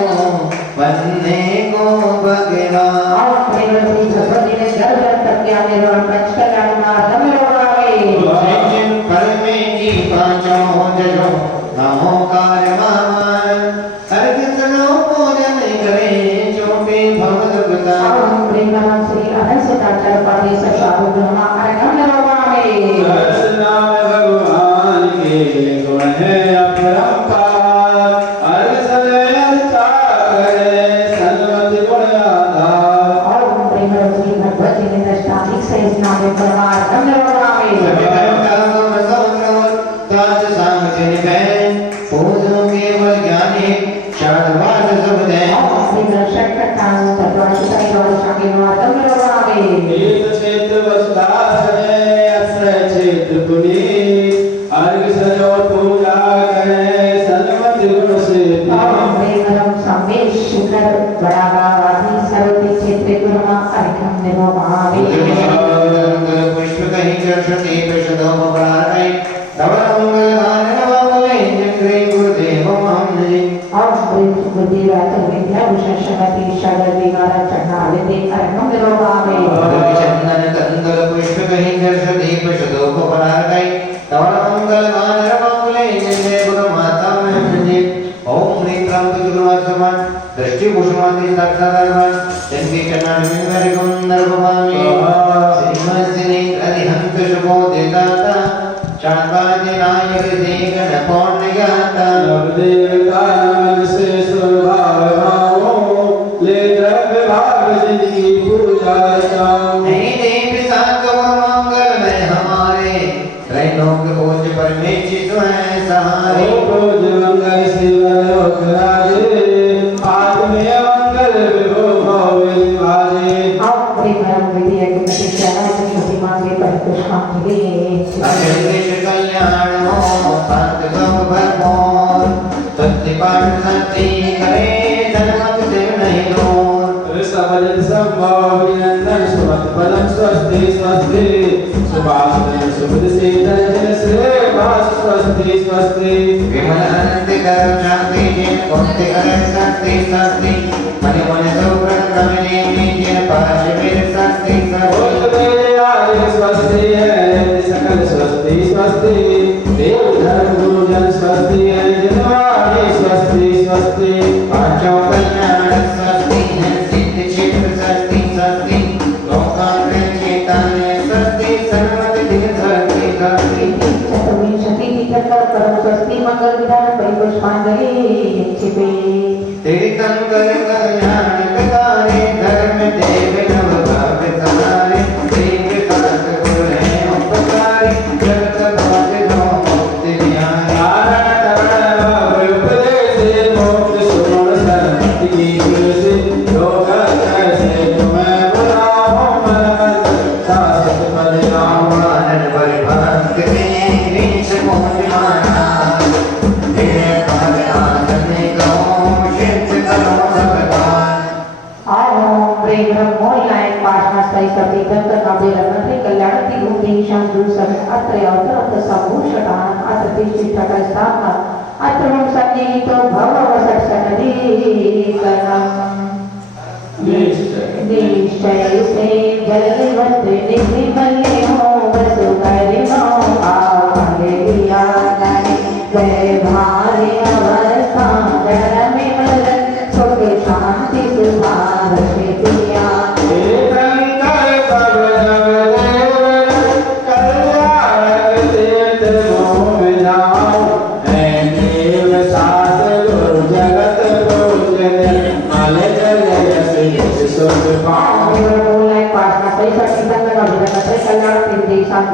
बनने को भगवान ओम प्रेमसी भगवती ने जल जल प्रज्ञा निर्वाण पंच कल्याण मार्ग में रोगावे जिन पल में जी पाँचों जजो नमो कार्य मान हर किसनो पूजन करे चोटे भवद पिता ओम प्रेमम श्री अनंताचार्य पादी सचारु ब्रह्मा अरण्यम रोगावे दर्शना भगवान के गुण है अपरंपार अर्घ समय अच्छा करे सन्मति गुण आधार ओम प्रेमम श्री भगवती ने दष्टाधिक से स्नान ब्रह्मा अरण्यम रोगावे एक क्षेत्र वसुदास है अश्रय क्षेत्र पुनीत अर्घ सजो पूजा करे सन्मति गुण से चंदन कंदल पुष्प कहीं दर्श दीप शतोप परागै तवण मंगल मानर मामले जय गुरु माता में ओम ह्रीं क्लीं गुरुवासमान दृष्टि भूषणादि साक्षात्कार चंदी चरण में मेरे गुंदर भवामी श्रीमद श्री हरिहंत शुभो देदाता चाकादि नायक देगण पौर्ण ज्ञाता देवता मन से स्वभाव भावो ले द्रव्य भाग जिंदगी पूजा जाओ नहीं देव सात मंगल में हमारे त्रैलोक पूज्य परमेश्वर हैं सहारे रोज मंगल शिव लोक राजे आत्मे मंगल विभो भवे आजे अखिलेश कल्याण हो पंत सब भरपूर सत्य पाठ सत्य करे धनमत देव नहीं दूर सबल संभव विनंदन सुमत पदम स्वस्ति स्वस्ति सुभाषित सुबुद सीधर श्री भाष स्वस्ति स्वस्ति विमलानंद कर शांति जिन कुंती करे शक्ति शक्ति मनि मन सुब्रत कमने जिन पाश मेर शक्ति बोल शक्ति मेरे आर्य स्वस्ति है सकल स्वस्ति स्वस्ति देव धर्म गुरु जन स्वस्ति है जनवाणी स्वस्ति स्वस्ति पांचों कल्याण स्वस्ति है सिद्ध क्षेत्र स्वस्ति स्वस्ति लोकांतर चेतन स्वस्ति सर्वत दिन स्वस्ति स्वस्ति मंगल विधान परिपुष्पांजलि तीर्थंकर कल्याण करे धर्म देव नव भाग्य सहारे देव सात गुरु हैं उपकारी जगत भाग्य दो मुक्ति न्याय नारायण तरण उपदेश मोक्ष सुगुण सरस्वती की तुलसी लोक कैसे तुम्हें बुलाओ मन शाश्वत परिणाम आनंद परिभक्त में रीच मोह माना तेरे कार्य आचरने को सिद्ध करो भगवान ओम प्रेम ब्रह्मोल नायक पाशना सही सती दंत नबे रत्न कल्याण की भूमि शांत सब अत्र अवतर सबूषणान अत्र तिष्ठित स्थान अत्र हम सन्निहितो भव वसक्षनदी कर्णम निश्चय से जलवंत निधिमल्य हो वसु करिणो आगे दिया जय भारे अवस्था जन में मलन सुख शांति सुभाष दिया तीर्थंकर सब जग देव कल्याण तीर्थ मोह जाओ है देव सात गुरु जगत पूजन मल जल यश सुख पाओ पाशना सही सती दंत नबे रत्न कल्याण की भूमि शांत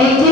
Thank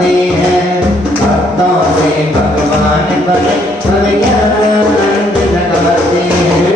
गाते हैं भक्तों से भगवान बने आनंद लगाते हैं।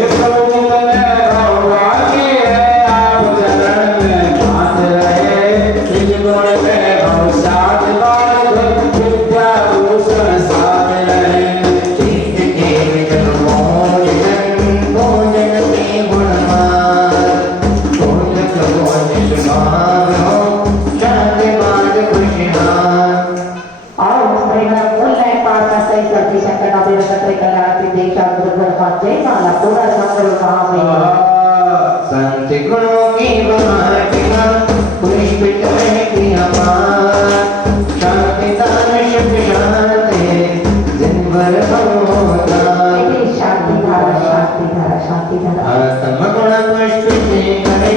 संत गुणों की महात्मा पुष्पित है कि अपार शांति दान शुभ शांति दिन भर होता शांति धारा शांति धारा शांति धारा आत्म गुण पुष्पित करे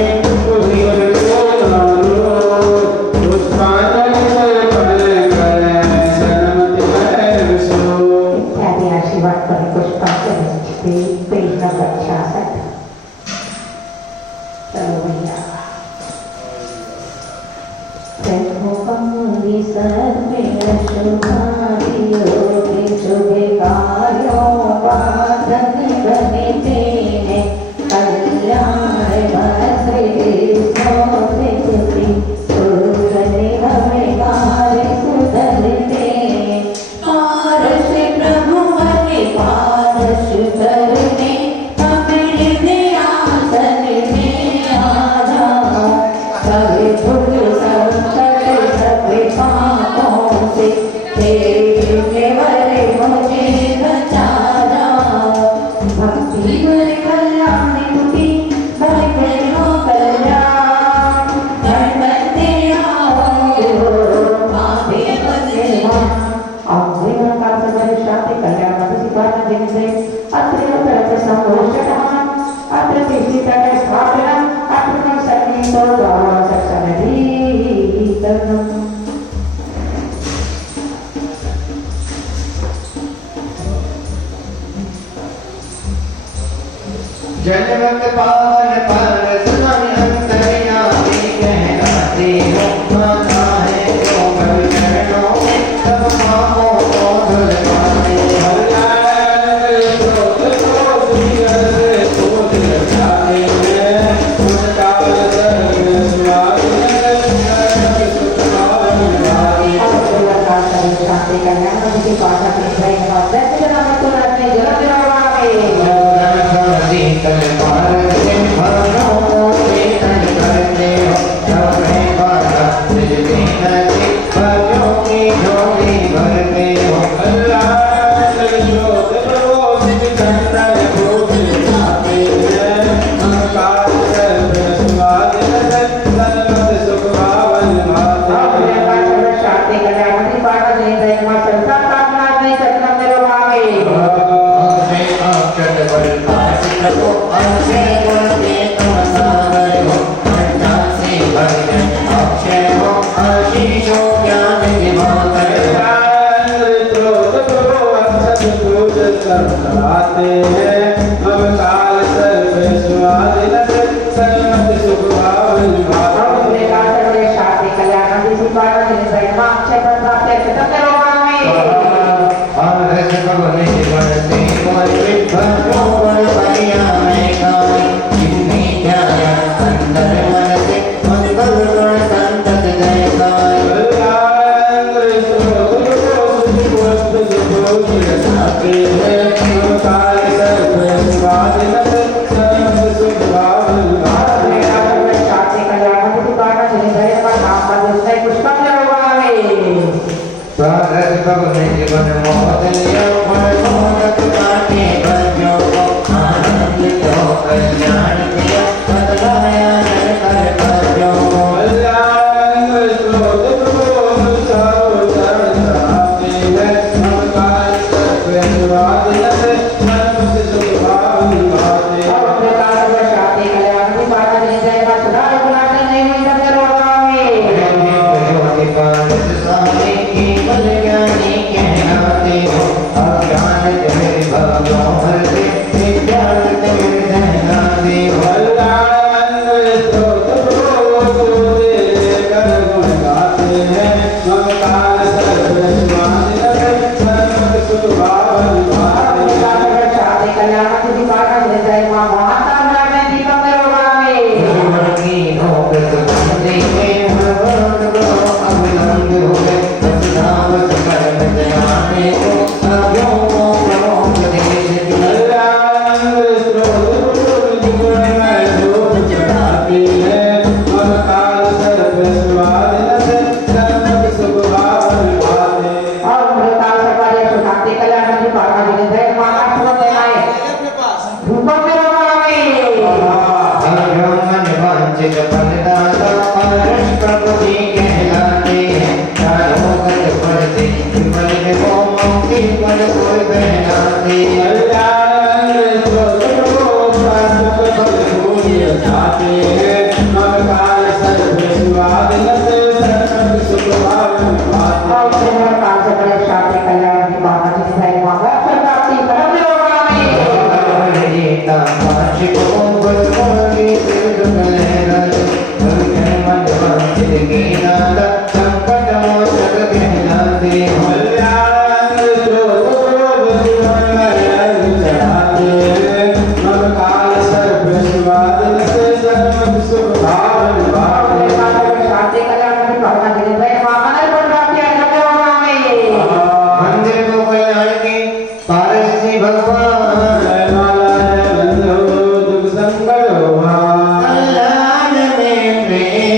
इत्यादि आशीर्वाद पर पुष्पांजलि पेज नंबर 66। चलो भैया देखो कमली सर में शुभारियों के शुभ कार्यों बाधन बने तेने कल्याण भद्रे सोते सुरने हमें कार्य सुधरते पारस प्रभु बने पारस करने अपने आसन में आ जाओ सभी दुख संकट सभी पापों से केवल मुझे बचा जाओ भक्ति में कल्याण दुखी भक्ति हो कल्याण धर्मते आओ आगे बने अवधियों का सदर शांति कल्याण मधुसी पालन जिनसे अत्र तरफ संघोषण अत्र किसी तरह स्थापना अत्र सभी तो सक्षम करना जन्मत पावन पारस मन अंतर्यामी कहलाते हो माना है जो बल चरणों में सब पापों को धुलवाते हो। शांति कल्याण मधुसी पालन जिनसे शीतल पारस दिन भरों से तन करते हो सबे बाधा सजते नदी भरों की झोली भरते हो। शांति कल्याण मधुसी पालन जिनसे संसार कामना नहीं सत्संग निरवावे अक्षर बल प्रभु अक्षय गुण दे तुम सागर हो अंधा से भजन अक्षय हो आशीषो ज्ञान दिवाकर आते हैं अब काल सर्व स्वादिन सर्वत सुख भावन शांति कल्याण मधुसी पालन जिनसे अक्षय प्रसाद सत्संग निरवावे आरस भवन जीवन से मोहित भक्तों पर बढ़िया में गाय जितनी ध्याया अंदर मन से मधुर गुण संतत गए गाय शांति कल्याण मधुसी पालन जिनसे पुष्पम निरवावे भारत भवन जीवन मोहदलिया मोहक काटे बजो को आनंद तो कल्याण दिया बदलाया नर कर बजो कल्याण स्रोत प्रभु सारो चरण आते हैं हम काल सर्वस्वाद नसे मन सुख भाव निभाते अपने काल में शांति कल्याण की बात नहीं जाए बस सुधार बुलाते नहीं मिलते रोगावे स्वामी की बल ज्ञानी कहलाते हो के नाथ संकट मोचक कहलाते मलयालम स्रोत प्रभु जीवन में चढ़ाते मम काल सर्व स्वादिन से सन्मत सुख भाव निभाते शांति कल्याण में भावना के लिए महान प्राप्ति मंदिर को कल्याण की पारसी भगवान जय माला जय बंधु दुख संकट हुआ कल्याण में प्रेम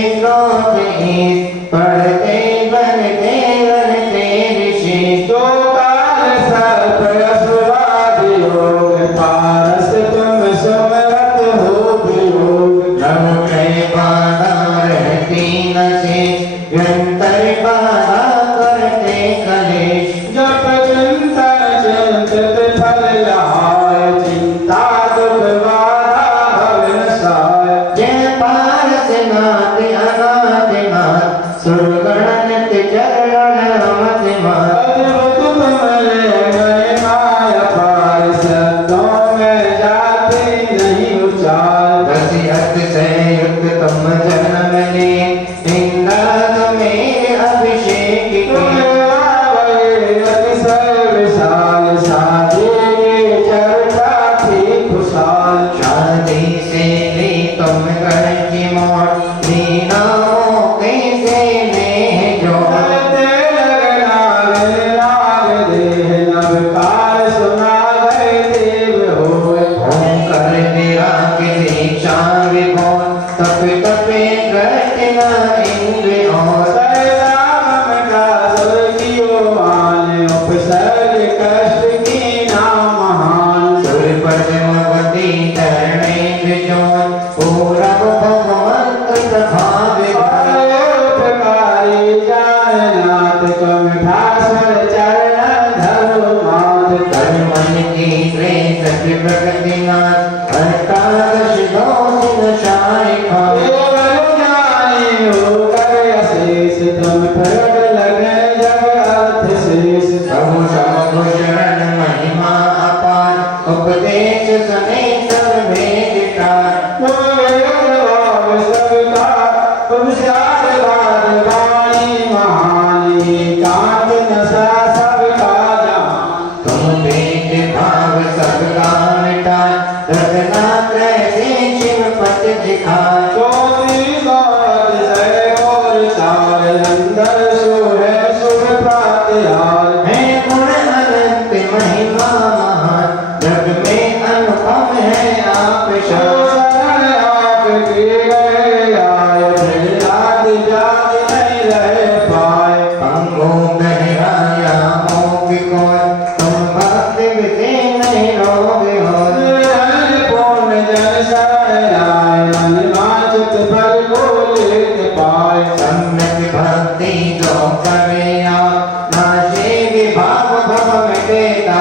पढ़ते बनते बनते ऋषि जो काल सर्प यशवादी योग पारस तुम सुमरत हो वियोग जब कृपादा रहती नशे यंतर बाधा करते कलेश जप चिंतन चिंतित फल लहाय चिंता दुख बाधा भवन साय जय पारस नाथ अनाथ नाथ सुरगणत चरण मत मात अद्भुत तुमरे गए माया पार शब्दों में जाते नहीं उचार रसियत से युक्त तुम जन्म ले इंदा तुम्हें अभिषेक की शादी से ली तुम कर्ज मोड़ दीना मौके से ले जो कर मेरा के दीक्षा विभोर तप तपे कृष्ण इंद्र और सुरपद्मवती धर्मेन्द्र जोन पूरब भगवंत प्रभावित कर्मन की श्रेष्ठ प्रगति नाथ अष्टादश दोषिन शारिका प्रभु समभूषण महिमा अपार उपदेश समेत भेदिका तुम भेद भाव सबका मिटा रत्नात्रय से शिव पद दिखा है गुण अनंत महिमा महान जग में अनुपम है आप शान पंगों गहराया मोग कौन तुम भक्त विधि नहीं रोग हो सम्यक भक्ति जो करे आप नाशे विभाव भव में देता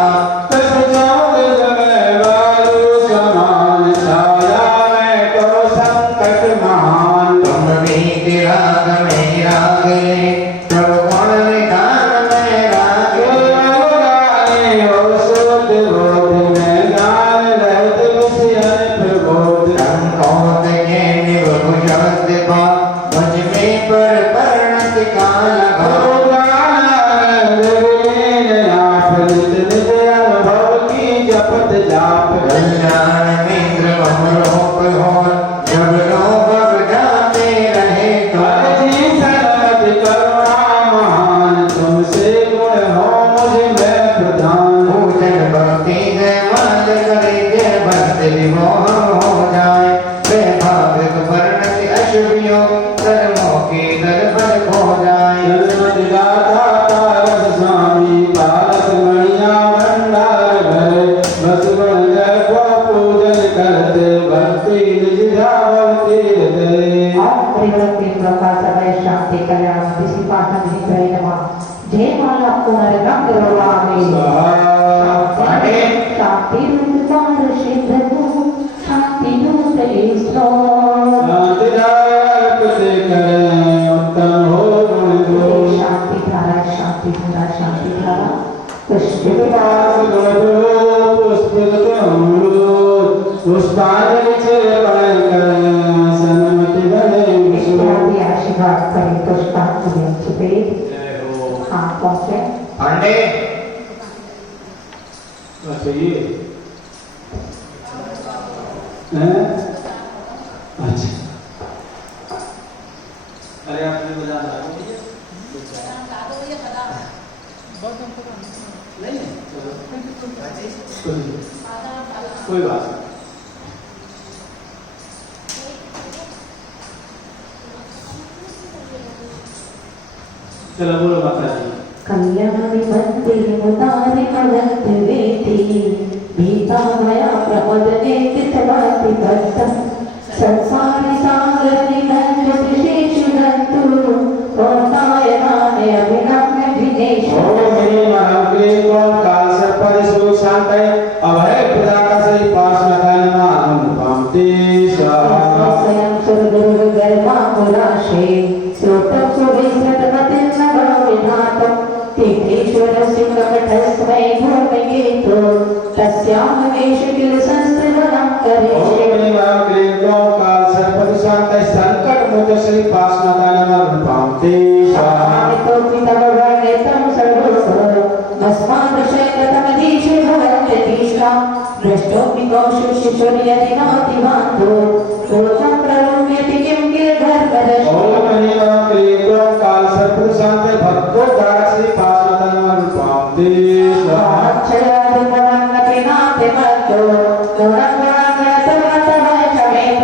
तुम भी राग में राग ले प्रभु गुण विधान में राग ले संकोच के निभुषद का मुझ में पर परिणत का लगा कल्याण मित्र अमरोप हो जब लोग जाते रहे तो पूजन भक्ति से मान करे जय भक्त विमोह हो जाए वैभाविक वर्णति अशुभियो कर्मों के दर पर खो जाए शांति कल्याण किसी पाठ नहीं प्रेरणा जय माला कुमार रंग रोलावे शांति रूप सिद्ध शांति दूत शांति धारा शांति धारा शांति धारा पुष्पांजलि आशीर्वाद करें आप पहुंचे। पांडे अच्छा ये हैं? अच्छा अरे आपने बजा नहीं चलो कोई बात नहीं। चलो बोलो माता जी। कल्याणी मंदिर मुदारी अनंत वेदी भीता मया प्रमदने तितवाति भक्तम संसारी सागर निरंजन विशेषणन्तु ओंकायनाने अभिनम्य विनेश ओम ह्रीं महाग्रीं क्लीं काल सर्परिषु शांतये अभय प्रदाता श्री पार्श्वनाथाय नमः अनुपमते स्वाहा। स्वयं सुरगुरु गर्भाकुलाशे श्रोतं सुविसृतमतिर्नवं विधातं तीर्थेश्वरस्य कपटस्मै भूमिगीतो तस्यामवेश किल संस्कृतं ओम करिष्ये। ह्रीं महाग्रीं क्लीं काल सर्परिषु शांतये संकट मोचन श्री पार्श्वनाथाय नमः अनुपमते स्वाहा। स्वामितोऽपि तव वर्णितं सर्वस्व भस्मादशैकतमधीशे भवत्यतीष्टा दृष्टोऽपि कौशुशिशुर्यतिनातिवान्तो रोगं प्रलोभ्यति किं किल धर्मदर्शि। ओम ह्रीं महाग्रीं क्लीं काल सर्परिषु शांतये भक्तोद्धारक श्री पार्श्वनाथाय नमः अनुपमते स्वाहा। अक्षरादिपमन्नतिनाथिमर्तो गुणगुणागणतमतमैषमेत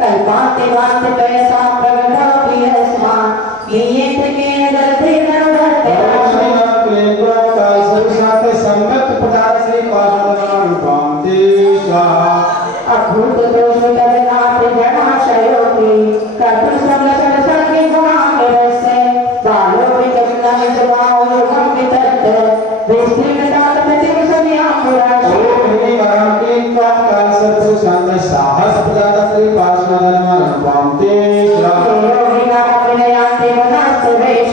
कल्पान्तिवान्तिपयसां प्रगटोऽपि यस्मान् लीयेत केन दलतेन ओम वर्तते। ह्रीं महाग्रीं क्लीं काल सर्परिषु शांतये सम्यक् प्रदाता श्री पार्श्वनाथाय नमः अनुपमते स्वाहा। अभूतदोषितविनाथ जनाशयोऽपि कर्तृसंलसनसर्गे गुणाङ्गिरस्य बालोऽपि कविनमितमावयोगं वितर्क विस्तीर्णतातपतिं संयामुराशि। ओम ह्रीं महाग्रीं क्लीं काल सर्परिषु शांतये साहस प्रदाता श्री पार्श्वनाथाय नमः अनुपमते स्वाहा। विनयान्ति मनस्तवेश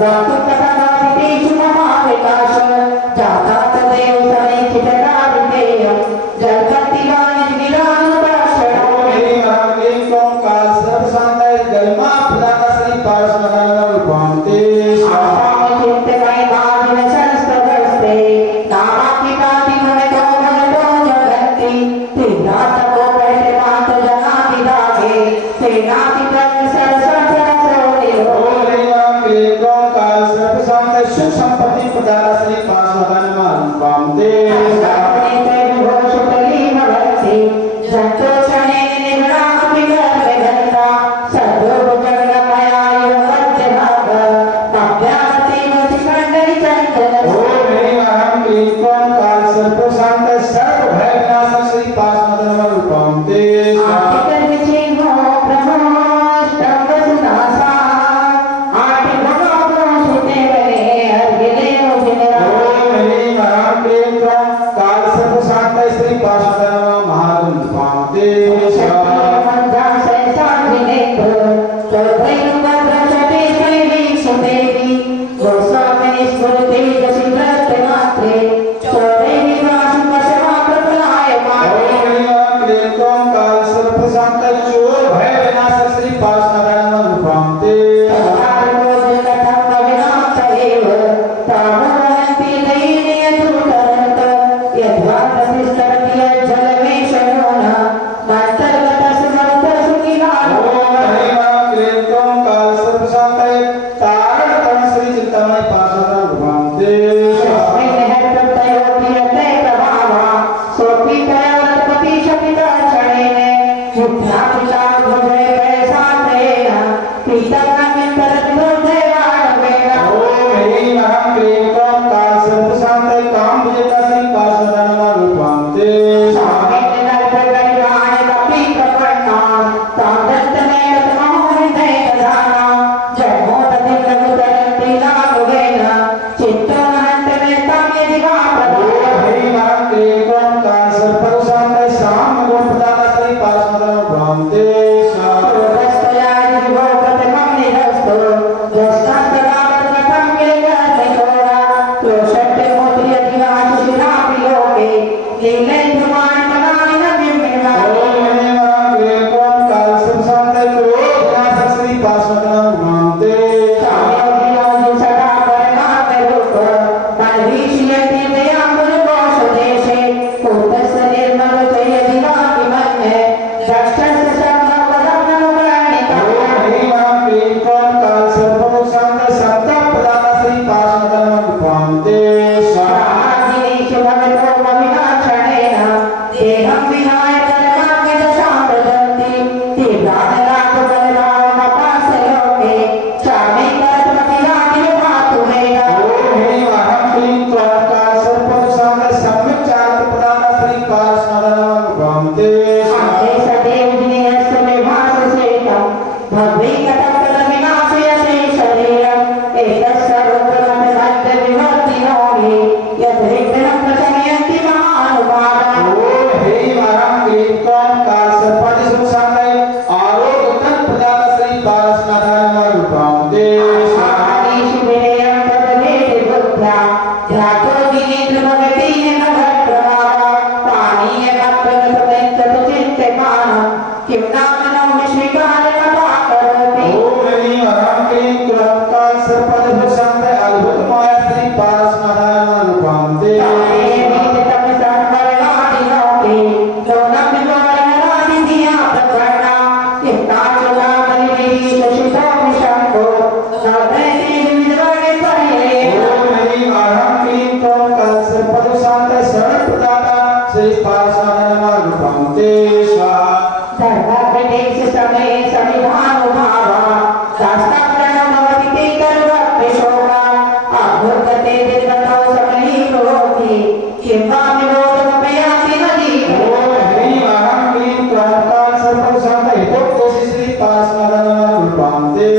जातुकथादितेषु ममाविकाश जाता तदेव समेचितकारितेयं जलकत्तिवाणिविरानुदाशणम्। ओम ह्रीं महाग्रीं क्लीं काल सर्परिषु शांतये गरिमा प्रदाता श्री पार्श्वनाथाय नमः अनुपमते स्वाहा। ओम ह्रीं महाग्रीं क्लीं काल सर्परिषु शांतये सुख संपत्ति प्रदाता श्री पार्श्वनाथाय नमः अनुपमते स्वाहा। ओम ह्रीं महाग्रीं क्लीं काल सर्परिषु शांतये सर्व भय विनाशक श्री पार्श्वनाथाय नमः अनुपमते स्वाहा। ओम ह्रीं महाग्रीं क्लीं काल सर्परिषु शांतये श्री पार्श्वनाथाय नमः महागुणपमते स्वाहा। ओम ह्रीं महाग्रीं क्लीं काल सर्परिषु शांतये चोर भय विनाशक श्री पार्श्वनाथाय नमः अनुपमते ओम ह्रीं महाग्रीं क्लीं काल सर्परिषु शांतये तारण तरण श्री चिंतामणि पार्श्वनाथाय अनुपमते स्वाहा। ओम ह्रीं महाग्रीं क्लीं काल सर्परिषु शांतये काम विजेता श्री पार्श्वनाथाय नमः अनुपमते स्वाहा। जल ओम ह्रीं आह्रां क्लीं क्लौं कलशपदशान्त शरणप्रदाता श्री पार्श्वनाथरूपं ते स्वाहा ओम ह्रीं आह्रां क्लीं क्लौं कलशपदशान्त हितोपदेशे श्री पार्श्वनाथरूपं ते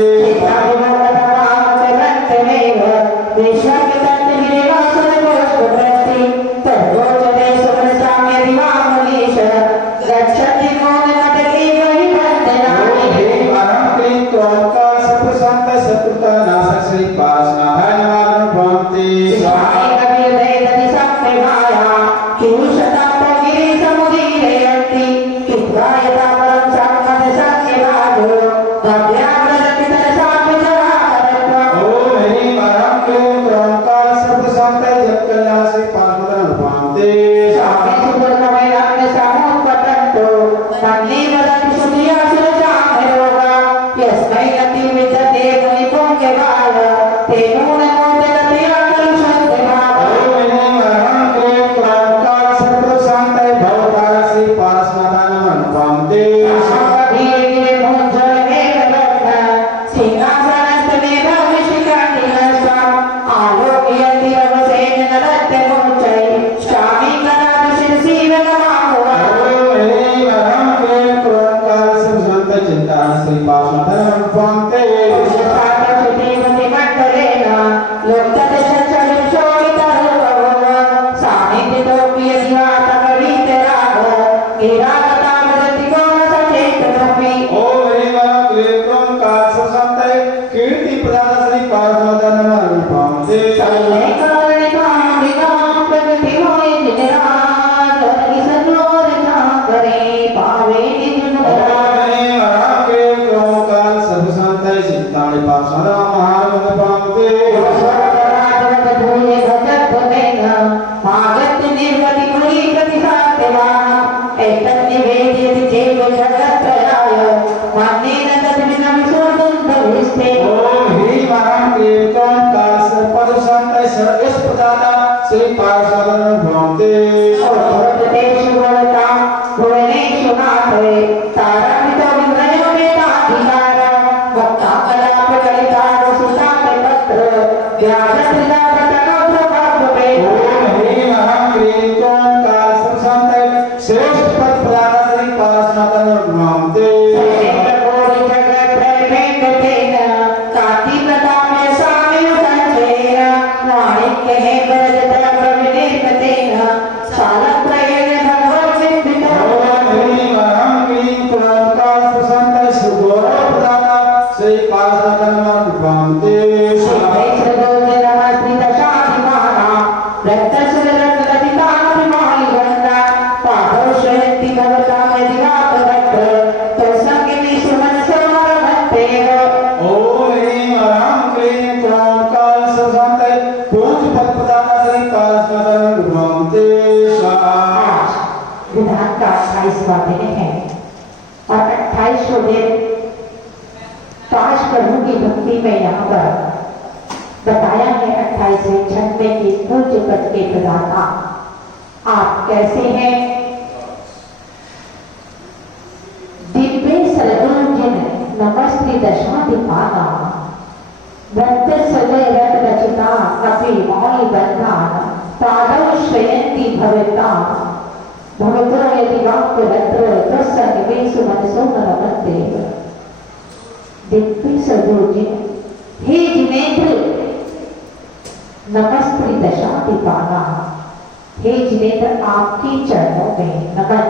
आप कैसे हैं? दिव्य सर्वोजन नमस्ते दशाधिपाना वृत्त सजय रत रचिता कपि मौलि बंधान पादौ श्रयन्ति भवता भवतो यदि वाक्य रत्र तस्सन्निवेशु मनसो नमस्ते। दिव्य सर्वोजन हे जिनेन्द्र नमस्ते दशाधिपाना, हे जिनेन्द्र आपके चरणों में नमन,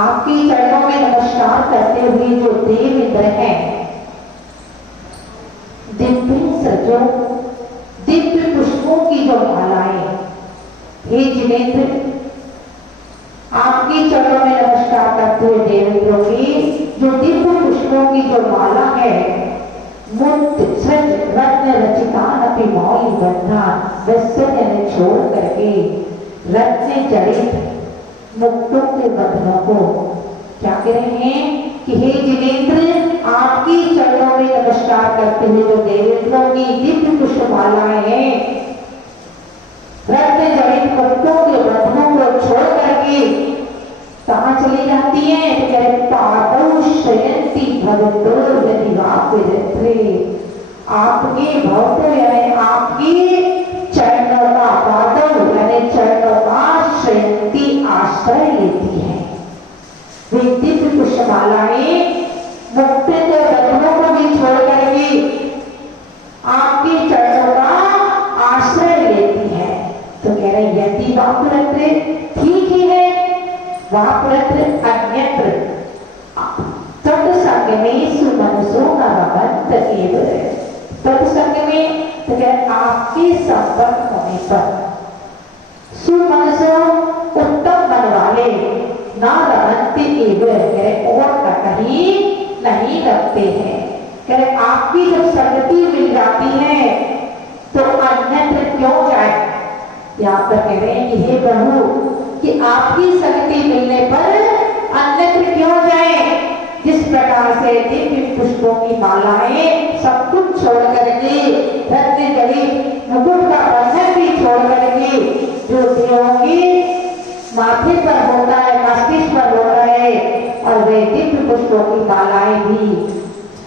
आपके चरणों में नमस्कार करते हुए जो देव इंद्र हैं, दिव्य सजो दिव्य पुष्पों की जो मालाएं, हे जिनेन्द्र आपके चरणों में नमस्कार करते हुए देवेंद्रों की जो दिव्य पुष्पों की जो माला है, मुक्त सज रत्न रचितान अपनी मौली बंधान वैश्य छोड़ करके रत्न जड़ित मुक्तों के बंधनों को क्या कह रहे हैं कि हे जिनेन्द्र आपकी चरणों में नमस्कार करते हुए जो देवताओं की दिव्य पुष्पमालाएं हैं, रत्न जड़ित पत्तों के बंधनों को छोड़ करके कहाँ चली जाती है? तो कह रहे पादौ शयंती भगतो यदि वापरे, आपके भक्तों यानी आपकी चरणों का पादौ यानी चरणों का शयंती आश्रय लेती है। वे दिव्य पुष्पमालाएं मुक्ति के बंधनों को भी छोड़ करके आपके चरणों का आश्रय लेती है। तो कह रहे यदि वापरत्र ठीक ही है, वापरत्र अन्यत्र तत्संग में सुमनसो का भगवंत एव, तत्संग में तो कह आपके संपर्क होने पर सुमनसो उत्तम मन वाले ना रमनते एव, और कहीं नहीं रखते हैं। कह रहे आपकी जब संगति मिल जाती है तो अन्यत्र क्यों जाए? यहाँ पर कह रहे हैं कि हे प्रभु कि आपकी संगति मिलने पर अन्यत्र क्यों जाए? जिस प्रकार से दिव्य पुष्पों की मालाएं सब कुछ छोड़ करके रत्न जड़ित मुकुट का बंधन भी छोड़ करके जो देवों की माथे पर होता है, मस्तिष्क पर होता है, और वे दिव्य पुष्पों की मालाएं भी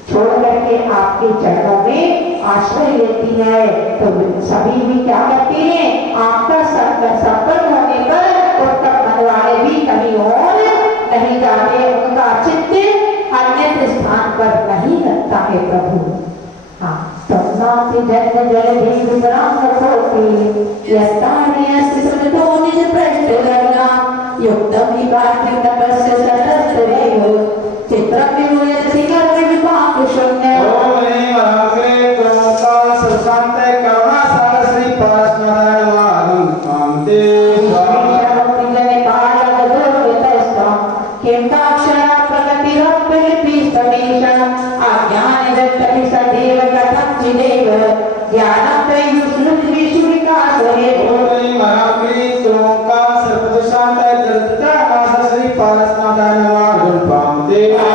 छोड़ करके आपके चरणों में आश्रय लेती है। तो सभी भी क्या करते हैं? आपका संपर्क होने पर उत्तम मन वाले भी कहीं और नहीं जाते, उनका चित्त अन्य स्थान पर नहीं लगता है प्रभु। हाँ, तो नाथ जन्म जल भी विश्राम होती यस्तान्यस्मृतो निज पृष्ठ लगना युक्तम हि पार्थ्य तपस्य सतस्त्रेव चित्रं विमुयसि कर्म विपाक शून्य। ओम ह्रीं महाग्रे क्रमकाल सुशांते करुणा सागर श्री पार्श्वनारायण वाहनं कांते स्वामी जने पालक दुर्गतस्तं किंताक्षरा प्रगतिरप्यलिपिस्तमेष अज्ञान दत्तहि सदैव कथं चिदेव ज्ञानं त्रययुष्णुत विशुविकास हेतु। ओम ह्रीं महाग्रे क्रमकाल सर्वदुशांते दरिद्रता नाश श्री पार्श्वनारायण वाहनं कांते Yes,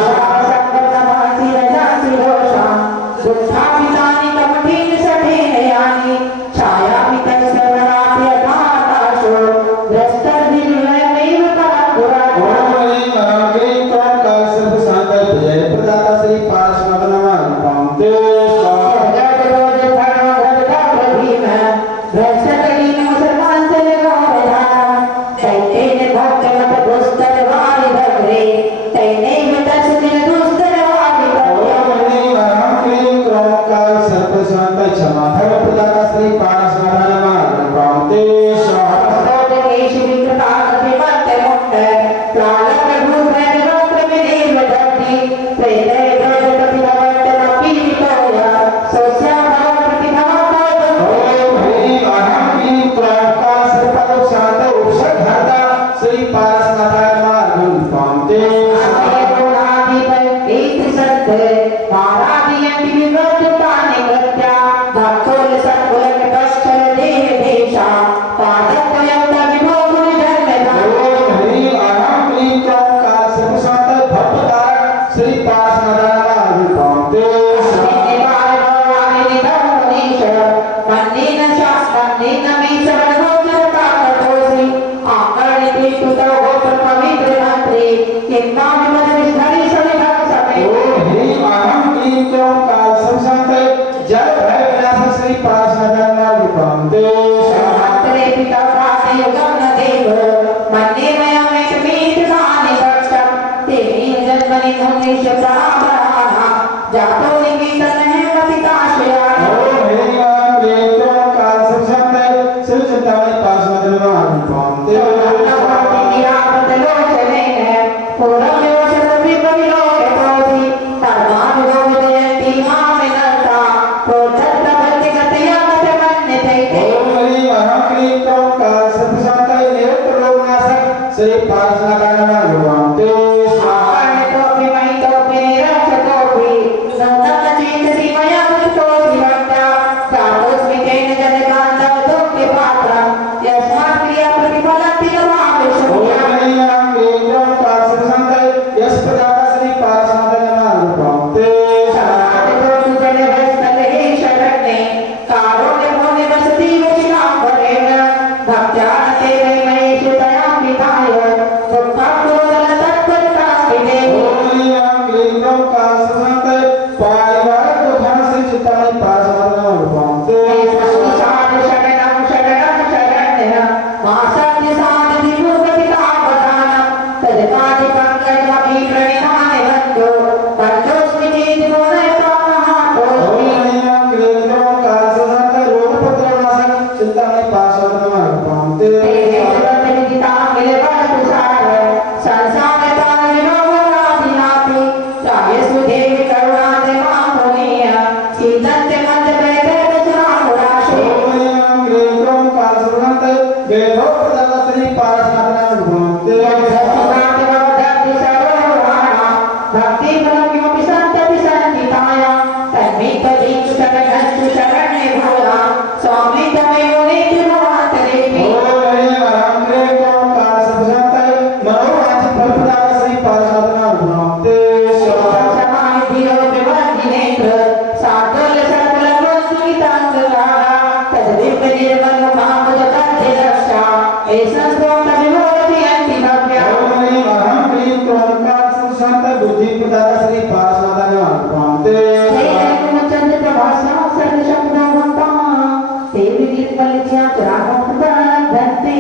विद्या चरामुक्तबन्धन्ते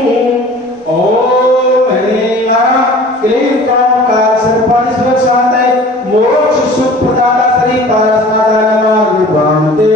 ओम ह्रीं क्लीं क्लौं कालसर्पाणि सुरक्षायै मोक्ष सुख प्रदाता श्री पारसनाथाय नमः विभ्रामते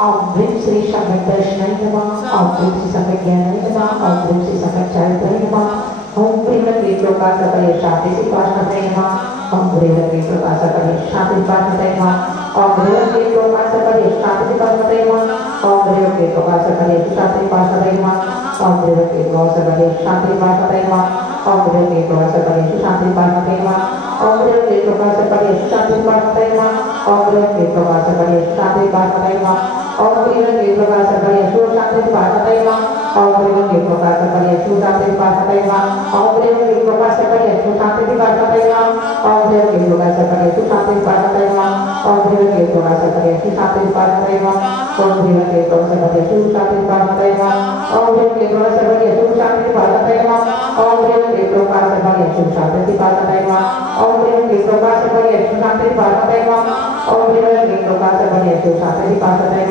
Om Brim Sri Sakat Darshanai Namah, Om Brim Sri Sakat Jnanai Namah, Om Brim Sri Sakat Charitanai Namah, Om Brim Sri Lokasa Kaya Shanti Sipashanai Namah, Om Brim Sri Lokasa Kaya Shanti Sipashanai Namah, Om Brim Sri Lokasa Kaya Shanti Sipashanai Namah, Om Brim Sri Lokasa Kaya Shanti Sipashanai Namah, Om Brim Sri Lokasa Kaya Shanti Sipashanai Namah, Om Brim Sri Lokasa Kaya Shanti Sipashanai Namah, Om Brim Sri Lokasa Kaya Shanti Sipashanai Namah, Om Brim Sri Lokasa Kaya Shanti Sipashanai Namah, Om Brim Sri Lokasa Kaya Shanti Sipashanai Namah, Om Brim Sri Lokasa Kaya Shanti Sipashanai Namah, Om Brim Sri Lokasa Kaya Shanti Sipashanai Namah, Om Brim Sri Lokasa Kaya Shanti Sipashanai Namah, Om Brim Sri Lokasa Kaya Shanti Sipashanai Namah, Om Brim Sri Lokasa Kaya Shanti Sipashanai Namah, Om Brim Sri Lokasa Kaya Shanti Sipashanai Namah, Om Brim Sri Lokasa Kaya Shanti Sipashanai Namah, Om Brim Sri Lokasa Kaya Shanti Sipashanai Namah, Om Brim Sri Lokasa Kaya Shanti Sipashanai Namah, Om Brim Sri Lokasa Kaya Shanti Sipashanai Namah, Om Brim Sri Lokasa Kaya Shanti Sipashanai Namah, Om Brim Sri Lokasa Kaya Shanti Sipashanai Namah, Om Brim Sri Lokasa Kaya Shanti Sipashanai Namah, Om Brim Sri Lokasa Kaya Shanti Sipashanai Namah, Om Brim Sri Lokasa Kaya Shanti Sipashanai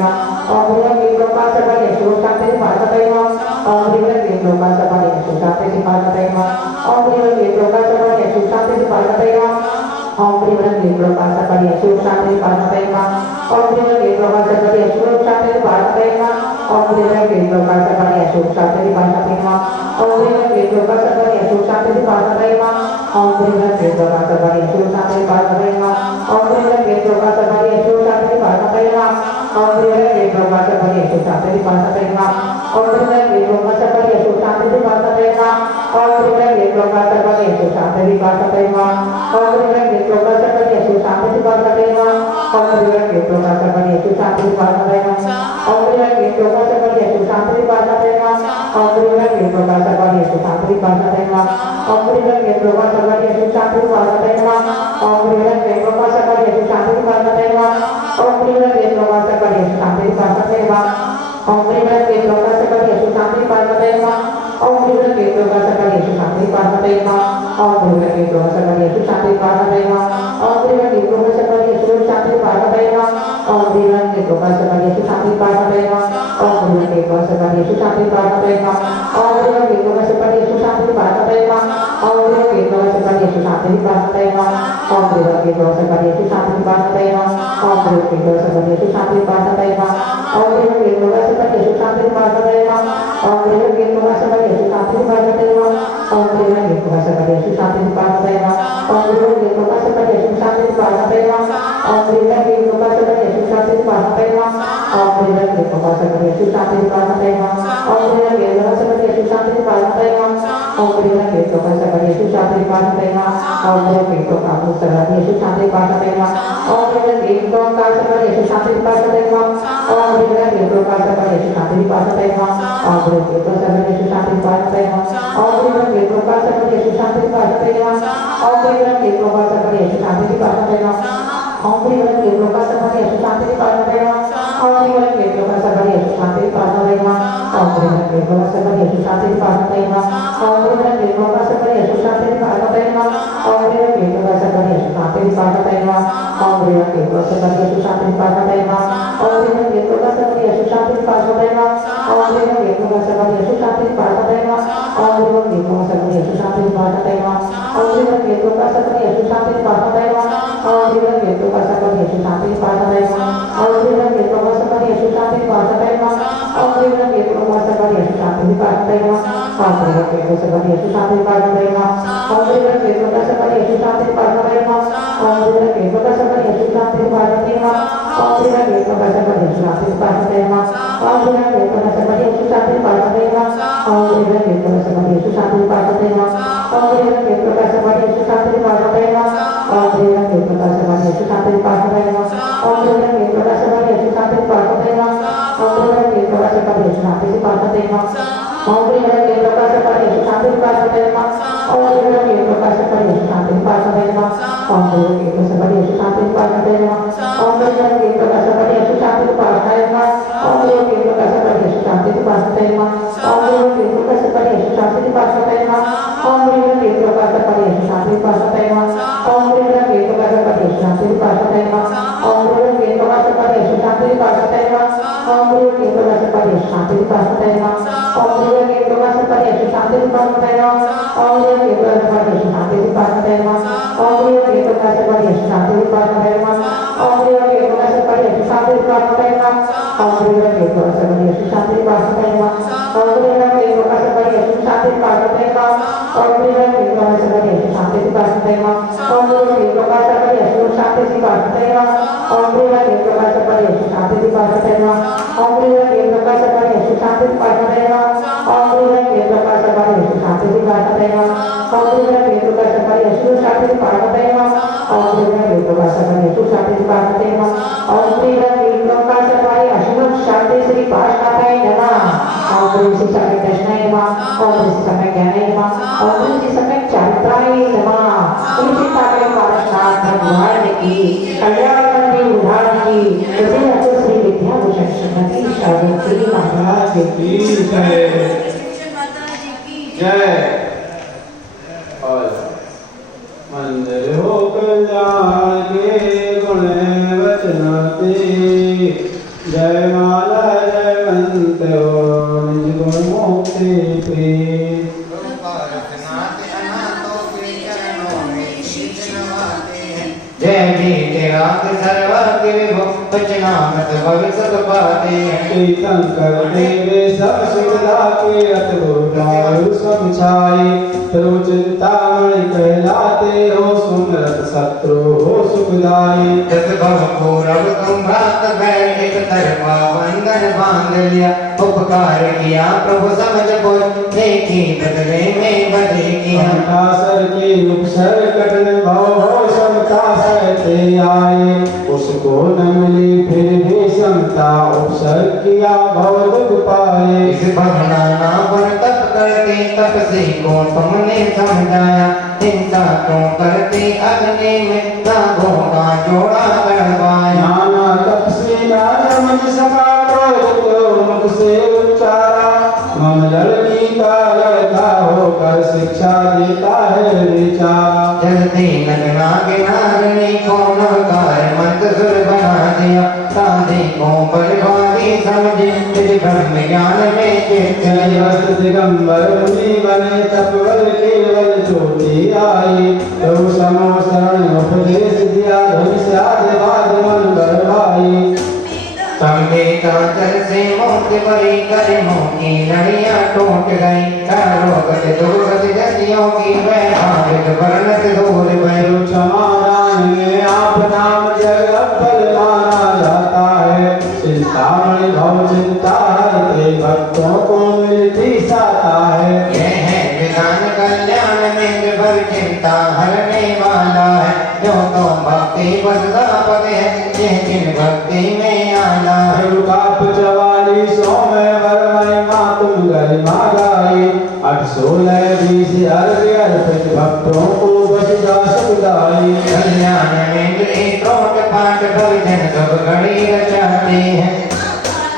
Namah, Om Brim Sri Lokasa Kaya Shanti Sipashanai Namah, Om Brim Sri Lokasa Kaya Shanti Sipashanai Namah, Om Brim Sri Lokasa Kaya Shanti Sipashanai Namah, Om Brim Sri Lokasa Kaya Shanti Sipashanai Namah, Om Brim Sri Lokasa Kaya Shanti Sipashanai Namah, Om Brim Sri Lokasa Kaya Shanti Sipashanai Namah, Om Brim Sri Lokasa Kaya Shanti Sipashanai Namah, Om Brim Sri Lokasa Kaya Shanti Sipashanai Namah, Om Brim Sri Lokasa Kaya Shanti Sipashanai Namah, Om Brim Sri Lokasa Kaya Shanti Sipashanai Namah, Om Brim Sri Lokasa Kaya Shanti Sipashanai Namah, Om Brim Sri Lokasa Kaya Shanti Sipashanai Namah, Om Brim Sri Lokasa Kaya Shanti Sipashanai Namah, Om Brim Sri Lokasa Kaya Shanti Sipashanai Namah, Om Brim Sri Lokasa Kaya Shanti Sipashanai Namah, Om Brim Sri Lokasa Kaya Shanti Sipashanai Namah, Om Brim Sri Lokasa Kaya Shanti Sipashanai Namah, Om Brim Sri Lokasa Kaya Shanti Sipashanai Namah, Om Brim Sri Lokasa Kaya Shanti Sipashanai Namah, Om Brim Sri Lokasa Kaya Shanti Sipashanai Namah, Om Brim Sri Lokasa Kaya Shanti Sipashanai Namah, Om Brim Sri Lokasa Kaya Shanti Sipashanai Namah, Om Brim Sri Lokasa Kaya Shanti Sipashanai Namah, Om Brim Sri Lokasa Kaya Shanti Sipashanai Namah, Om Brim Sri Lokasa Kaya Shanti Sipashanai Namah, Om Brim Sri Lokasa Kaya Shanti Sipashanai Namah, Om Brim Sri Lokasa Kaya Shanti Sipashanai Namah, Om Brim Sri Lokasa Kaya Shanti Sipashanai Namah, Om Brim Sri Lokasa Kaya Shanti Sipashanai Namah, Om Brim Sri Lokasa Kaya Shanti Sipashanai Namah, Om Brim Sri Lokasa Kaya Shanti Sipashanai Namah, Om Brim Sri Lokasa Kaya Shanti Sipashanai Namah, Om Brim Sri Lokasa Kaya Shanti Sipashanai Namah, Om Brim Sri Lokasa Kaya Shanti Sipashanai Namah, Om Brim Sri Lokasa Kaya Shanti Sipashanai Namah, Om Brim Sri Lokasa Kaya Shanti Sipashanai Namah, Om Brim Sri Lokasa Kaya Shanti Sipashanai Namah, Om Brim Sri Lokasa Kaya Shanti Sipashanai Namah, Om Brim Sri Lokasa Kaya Shanti Sipashanai Namah, Om Brim Sri Lokasa Kaya Shanti Sipashanai Namah, Om Brim Sri Lokasa Kaya Shanti Sipashanai Namah, Om Brim Sri Lokasa Kaya Shanti Sipashanai Namah, Om Brim Sri Lokasa Kaya Shanti Sipashanai Namah, Om Brim Sri Lokasa Kaya Shanti Sipashanai Namah, Om Brim Sri Lokasa Kaya Shanti Sipashanai Namah, Om Brim Sri Lokasa Kaya Shanti Sipashanai Namah, Om Brim Sri Lokasa Kaya Shanti Sipashanai Namah, Om Brim Sri Lokasa Kaya Shanti Sipashanai Namah, Om Brim Sri Lokasa Kaya Shanti Sipashanai Namah, Om Brim Sri Lokasa Kaya Shanti Sipashanai Namah, Om Brim Sri Lokasa Kaya Shanti Sipashanai Namah, Om Brim Sri Lokasa Kaya Shanti Sipashanai Namah, Om Brim Sri Lokasa Kaya Shanti Sipashanai Namah, Om Brim Sri Lokasa Kaya Shanti Sipashanai Namah, Om Brim Sri Lokasa Kaya Shanti Sipashanai Namah, Om Brim Sri Lokasa Kaya Shanti Om Bhira Kirtana Samadi Susati Parvatema Om Bhira Kirtana Samadi Susati Parvatema Om Bhira Kirtana Samadi Susati Parvatema Om Bhira Kirtana Samadi Susati Parvatema Om Bhira Kirtana Samadi Susati Parvatema Om Bhira Kirtana Samadi Susati Parvatema Om Bhira Kirtana Samadi Susati Parvatema Om Bhira Kirtana Samadi Susati Parvatema Om Bhira Kirtana Samadi Susati Parvatema Om Bhira Kirtana Samadi Susati Parvatema Om Bhira Kirtana Samadi Susati Parvatema Om Bhira Kirtana Samadi Susati Parvatema Om Bhira Kirtana Samadi Susati Parvatema Om Bhira Kirtana Samadi Susati Parvatema Om Bhira Kirtana Samadi Susati Parvatema Om Bhira Kirtana Samadi Susati Parvatema Om Bhira Kirtana Samadi Susati Parvatema Om Bhira Kirtana Samadi Susati Parvatema Om Bhira Kirtana Samadi Susati Parvatema Om Bhira Kirtana Samadi Susati Parvatema Om Bhira Kirtana Samadi Susati Parvatema Om Bhira Kirtana Samadi Susati Parvatema Om Bhira Kirtana Samadi Susati Parvatema Om Bhira Kirtana Samadi Susati Parvatema Om Bhira Kirtana Samadi Susati Parvatema Om Bhira Kirtana Samadi Susati Parvatema Om Bhira Kirtana Samadi Susati Parvatema Om Bhira Kirtana Samadi Susati Parvatema Om Bhira Kirtana Samadi Susati Parvatema Om Bhira Kirtana Samadi Ashwin Shanti Sri Pashnatai Namah Om Bhira Samay Dashnai Namah Om Bhira Samay Gyanai Namah Om Bhira Samay Charitrai Namah Tulsi Samay Pashnath Bhagwan Ki Kalyanamani Udhan Ki Tusi Ato Sri Vidya Bhushan Srimati Shravati Maharaj Ki जय जय और मंदिर हो कल्याण के गुण वचनाते जय माला जय मंत्र निज गुण मुक्ति प्रिय जय बीते राग सर्वा के विभो वचनामृत भविष्य पाते तीर्थंकर देवे सब सुविधा के अद्भुत आयु समझाई चिंतामणि कहलाते हो सुमरत शत्रु हो सुखदाई दस भव पूरब तुम भ्रात बैठ एक तरफा बंधन बांध लिया उपकार किया प्रभु समझ को देखी बदले में बदे किया सर के उपसर कटन भव हो समता सहते आए उसको न मिली फिर भी समता उपसर किया भव दुख पाए इस भगवाना पर तप करते तप से को तुमने समझाया चिंता क्यों करते अग्नि में नागों का जोड़ा करवाया नाना तप से नाना मन सका क्रोध मुख से उच्चारा मम लड़की का लड़का होकर शिक्षा देता है बेचारा जलते लगना के नारनी को नकार मंत्र सुर बना दिया साधे को बलवादी समझे तेरे ब्रह्म ज्ञान में चित्त दिगंबर मुनि बने तपवल केवल ज्योति आई तो समो शरण उपदेश दिया धन से आदिवाद मन बरवाई समझे कांचन से मोक्ष परी करे मोकी लड़ियां टूट गई रोगत दुर्गत जतियों की वैभाविक वर्णत दूर भय क्षमादान में आप नाम जग फल माना जाता है चिंतामणि भव चिंता हरते भक्तों को मिलती साता है यह है विधान कल्याण में भर चिंता हरने वाला है जो तो भक्ति बदला पद है यह जिन भक्ति में आना है काप 44 में वरमय माँ तुम गरिमा गाई 816 अर्पित भक्तों को बस जा सुखदाई कल्याण में त्रोट पाठ भजन सब घड़ी रचाते हैं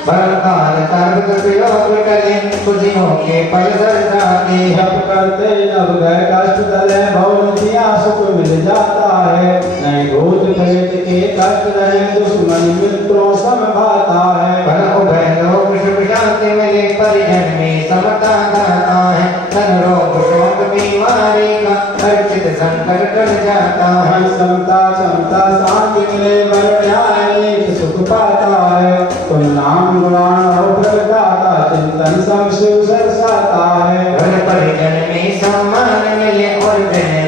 बलकाल सर्व प्रयोग कले खुशियों के पल दर्शाते हैं जप करते जब गए कष्ट तले भवनिया सुख मिल जाता है नहीं भूत प्रेत के कष्ट रहे दुश्मन मित्रों समभाता है पर उभय लोग सुख शांति मिले परिजन में समता दाता है धन रोग शोक बीमारी का अर्चित संकट टल जाता है समता क्षमता शांति मिले बर न्याय नीत सुख पाता है तुम नाम गुणान और गाता चिंतन सब शिव सरसाता है घर परिजन में सम्मान मिले और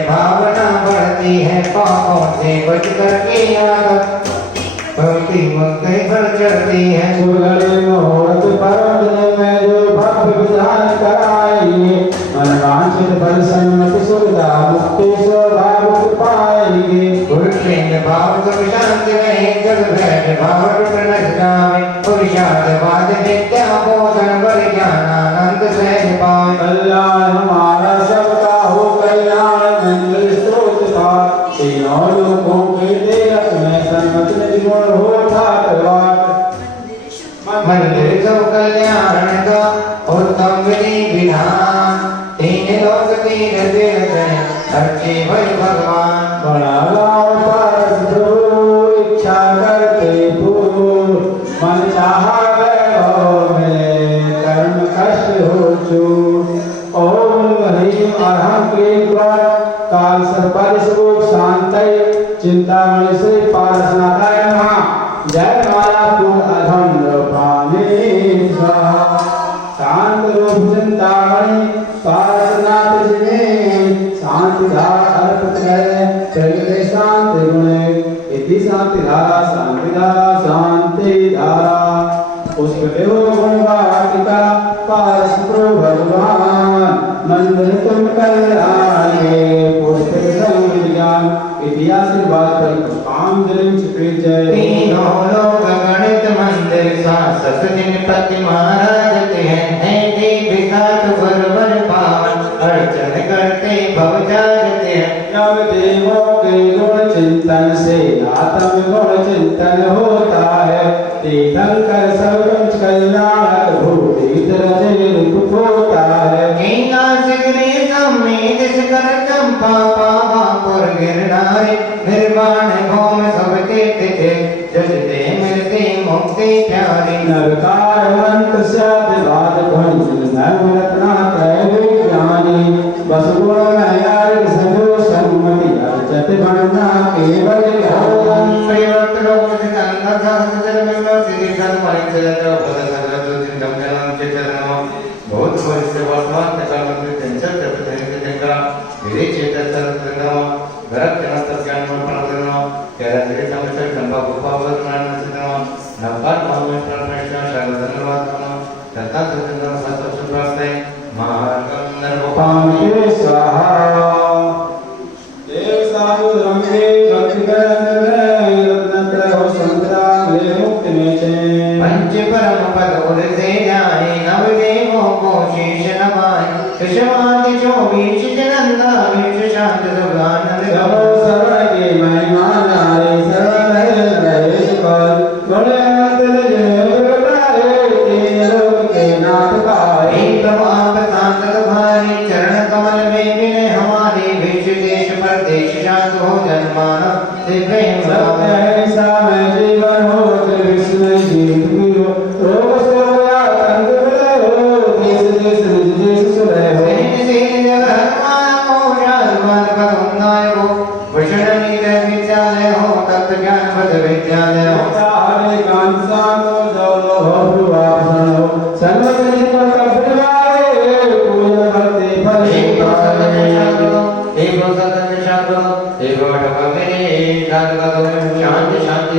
भावना बढ़ती है पापों से बच कर की आदत भक्ति मुक्ति पर चढ़ती है। सुगले मुहूर्त परम दिन में जो भक्त विधान कराएंगे, मनवांछित फल सन्मति सुविधा मुक्ति स्वभाव पाएंगे। पुरुषेण भाव तो शांति रहे, जग भय भाव टूट न जाए। पुरुषार्थ बाद विद्या बोधन बर ज्ञानानंद सहज पाए। कल्याण हमारा सबका हो, कल्याण मंगल स्रोत पार। तीनों लोगों के देह में सन्मति निर्गुण हो ठाकुर। मंदिर सब कल्याण का उत्तम विधि विधान। तीन लोक तीन तीर्थ अर्चे भय भगवान। बड़ा गाँव पारस प्रभु इच्छा करते पूर्ण। मन चाहा वैभव मिले, कर्म कष्ट हो चूक। ओम ह्रीं अरहं क्लीं ग्लौं काल सर्पारि स्वरूप शांतये चिंतामणि श्री पारसनाथाय नमः। जय माला पूर्ण अघम रूपाणि स्वाहा। शांत रूप चिंतामणि पारसनाथ जी ने शांति धारा अर्पित करे। प्रगटे शांति गुणे इति शांति धारा शांति धारा। पुष्प देव गुण वाटिका पारस प्रभु भगवान। मंदिर तुम कल्याणे पुष्प ज्ञान इति आशीर्वाद पर पुष्पांजलि छिपे जय। तीनों लोक गणित मंदिर शासक जिन पति महाराज ते हैं। देवी घाट बर पावन अर्चन करते भव जाते हैं। नव देवों के गुण चिंतन से आत्म गुण चिंतन होता है। तीर्थंकर सब कुछ कल्याण भूति रचे रूप होता है। गंगा सिगरे समेत कर चंपा पावापुर गिरनारी। निर्वाण भौम सब तीर्थ थे, जसते मिलते मुक्ति प्यारी। नरकार मंत्र शब्द भंजन धर्म रत्ना त्रय विज्ञानी। बस गुण नयार सजो सम्मति अर्चत बनना केवल ओम प्रियवत लोक सिकंदर सहस्र में सिद्धि कर परिचय पद सकल चिंतन करम चितनम। बहुत वर्ष वर्तमान काल में टेंशन करते हैं कि देखा मेरे चेतन संतनम घर के अंतर ज्ञान में प्रार्थना तेरा तेरे समस्या संभव गोपावर नाम चितनम। नवपात नाम में प्रार्थना शायद धन्यवाद करना तथा सुंदर सत्य सुप्राप्त है। महाकम नरगोपाल के स्वाहा। देव साधु रंगे भक्ति करन में रत्न त्रय संग्राम ले मुक्ति में चैन। पंच परम पद उर से जाए, नव देवों को शीश नवाए। कृष्णवादि चौबीस जनंदा विश्व शांत सुगानंद सब शरण के महिमा नारे शरण रहे सुपाल। गुण अनंत जय प्रगटाए, तीन लोक के नाथ पाए। एक आप शांत भारी चरण कमल में विनय हमारे। विश्व देश परदेश शांत हो जनमान प्रेम सत्य है सामय जीवन हो, कृष्ण जीत पियो। रोग शोक आतंक विलय हो, देश देश निज देश सुलय हो। विद्यालय हो तत्व ज्ञान पद विद्यालय हो। हरे कांत सानो जो हो प्रभाषण हो। सर्वजन पर कपिलवारे पूजन भक्ति फल शांति शांति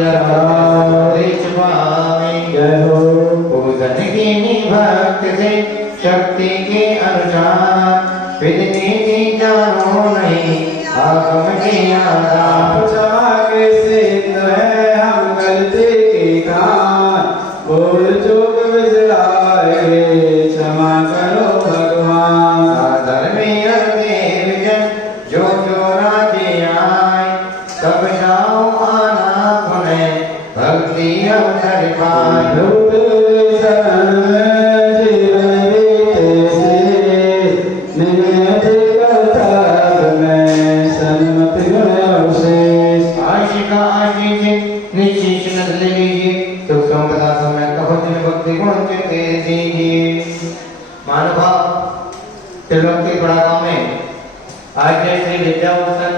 जय हो। पूजन की भक्त से शक्ति के अनुसार। विधि नीति जानो नहीं आगम के आधार। क्षमा के सिंधु है हम गलती के कान। भूल चूक विसराए क्षमा करो भगवान। साधर में देव जन जो जो राजे आए। सब जाओ आना गुणे भक्ति अवसर पाए। लूट शरण में जीवन बीते से नियत कर्तव्य में सन्मति गुण अवशेष। आशिका आशीष निशीश न ले लीजिए तो संपदा समय कहो जिन भक्ति गुण चित्ते दीजिए। मानव तिलक के बड़ा गांव में आज श्री विद्याभूषण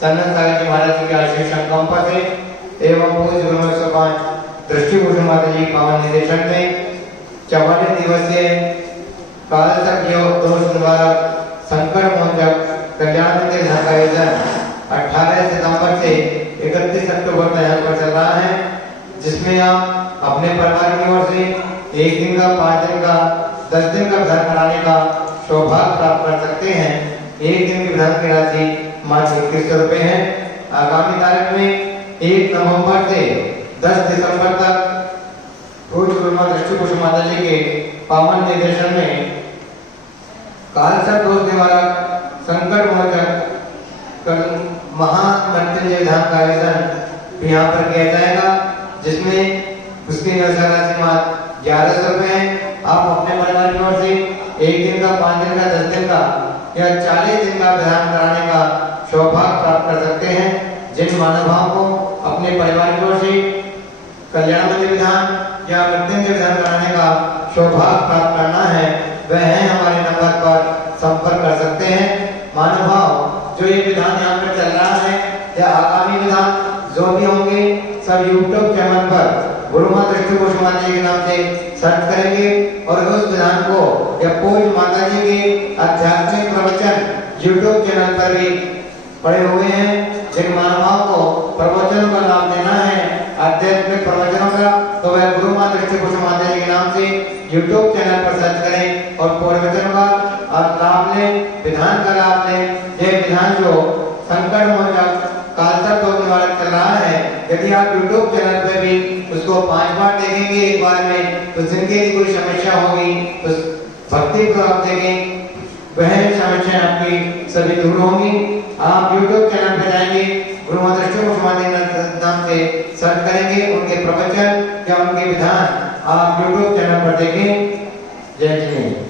सन्नत सागर जी महाराज जी के आशीष संकल्प से एवं पूज्य ब्रह्म 105 दृष्टिभूषण माता जी पावन निदेशन में 44 दिवसीय काल तक दोष निवारक संकट मोचक कल्याण के का आयोजन 18 सितंबर से 31 अक्टूबर तक यहाँ पर चल रहा है। जिसमें आप अपने परिवार की ओर से 1 दिन का, 5 दिन का, 10 दिन का विधान कराने का सौभाग्य प्राप्त कर सकते हैं। 1 दिन की विधान की राशि मात्र 2100 रुपये है। आगामी तारीख में 1 नवंबर से 10 दिसंबर तक पूज्य गुरुमा दृष्टि कुसुम माता जी के पावन निर्देशन में कालसर्प दोष निवारक, संकट मोचक महामृत्युंजय विधान का आयोजन भी यहाँ पर किया जाएगा, जिसमें उसकी निवास राशि मात्र 1100 रुपये है। आप अपने परिवार की ओर से 1 दिन का, 5 दिन का, 10 दिन का या 40 दिन का विधान कराने का सौभाग्य प्राप्त कर सकते हैं। जिन महानुभावों को अपने परिवार की ओर से कल्याण मंदिर विधान या मृत्युंजय विधान कराने का सौभाग्य प्राप्त करना है, वह है हमारे नंबर पर संपर्क कर सकते हैं। महानुभाव जो ये विधान यहाँ पर चल रहा है या आगामी विधान जो भी होंगे सब यूट्यूब चैनल पर गुरुमा दृष्टि कुसुम माता जी के नाम से सर्च करेंगे और उस विधान को या पूज्य माता जी के आध्यात्मिक प्रवचन यूट्यूब चैनल पर भी पड़े हुए हैं। जिन महानुभाव को प्रवचनों का लाभ देना है, आध्यात्मिक प्रवचनों का, तो वह गुरुमा दृष्टि कुसुम माता जी के नाम से यूट्यूब चैनल पर सर्च करें और प्रवचन का लाभ लें, विधान का लाभ लें। यह विधान जो संकट मोचक कालसर्प दोष निवारक चल रहा है, यदि आप यूट्यूब चैनल पे भी उसको 5 बार देखेंगे एक बार में, तो जिंदगी की कोई समस्या होगी तो भक्ति को आप देखें, वह समस्या आपकी सभी दूर होंगी। आप यूट्यूब चैनल पे जाएंगे, गुरुमा दृष्टि कुसुम माता जी के नाम से सर्च करेंगे, उनके प्रवचन या उनके विधान आप यूट्यूब चैनल पर देखें। जय श्री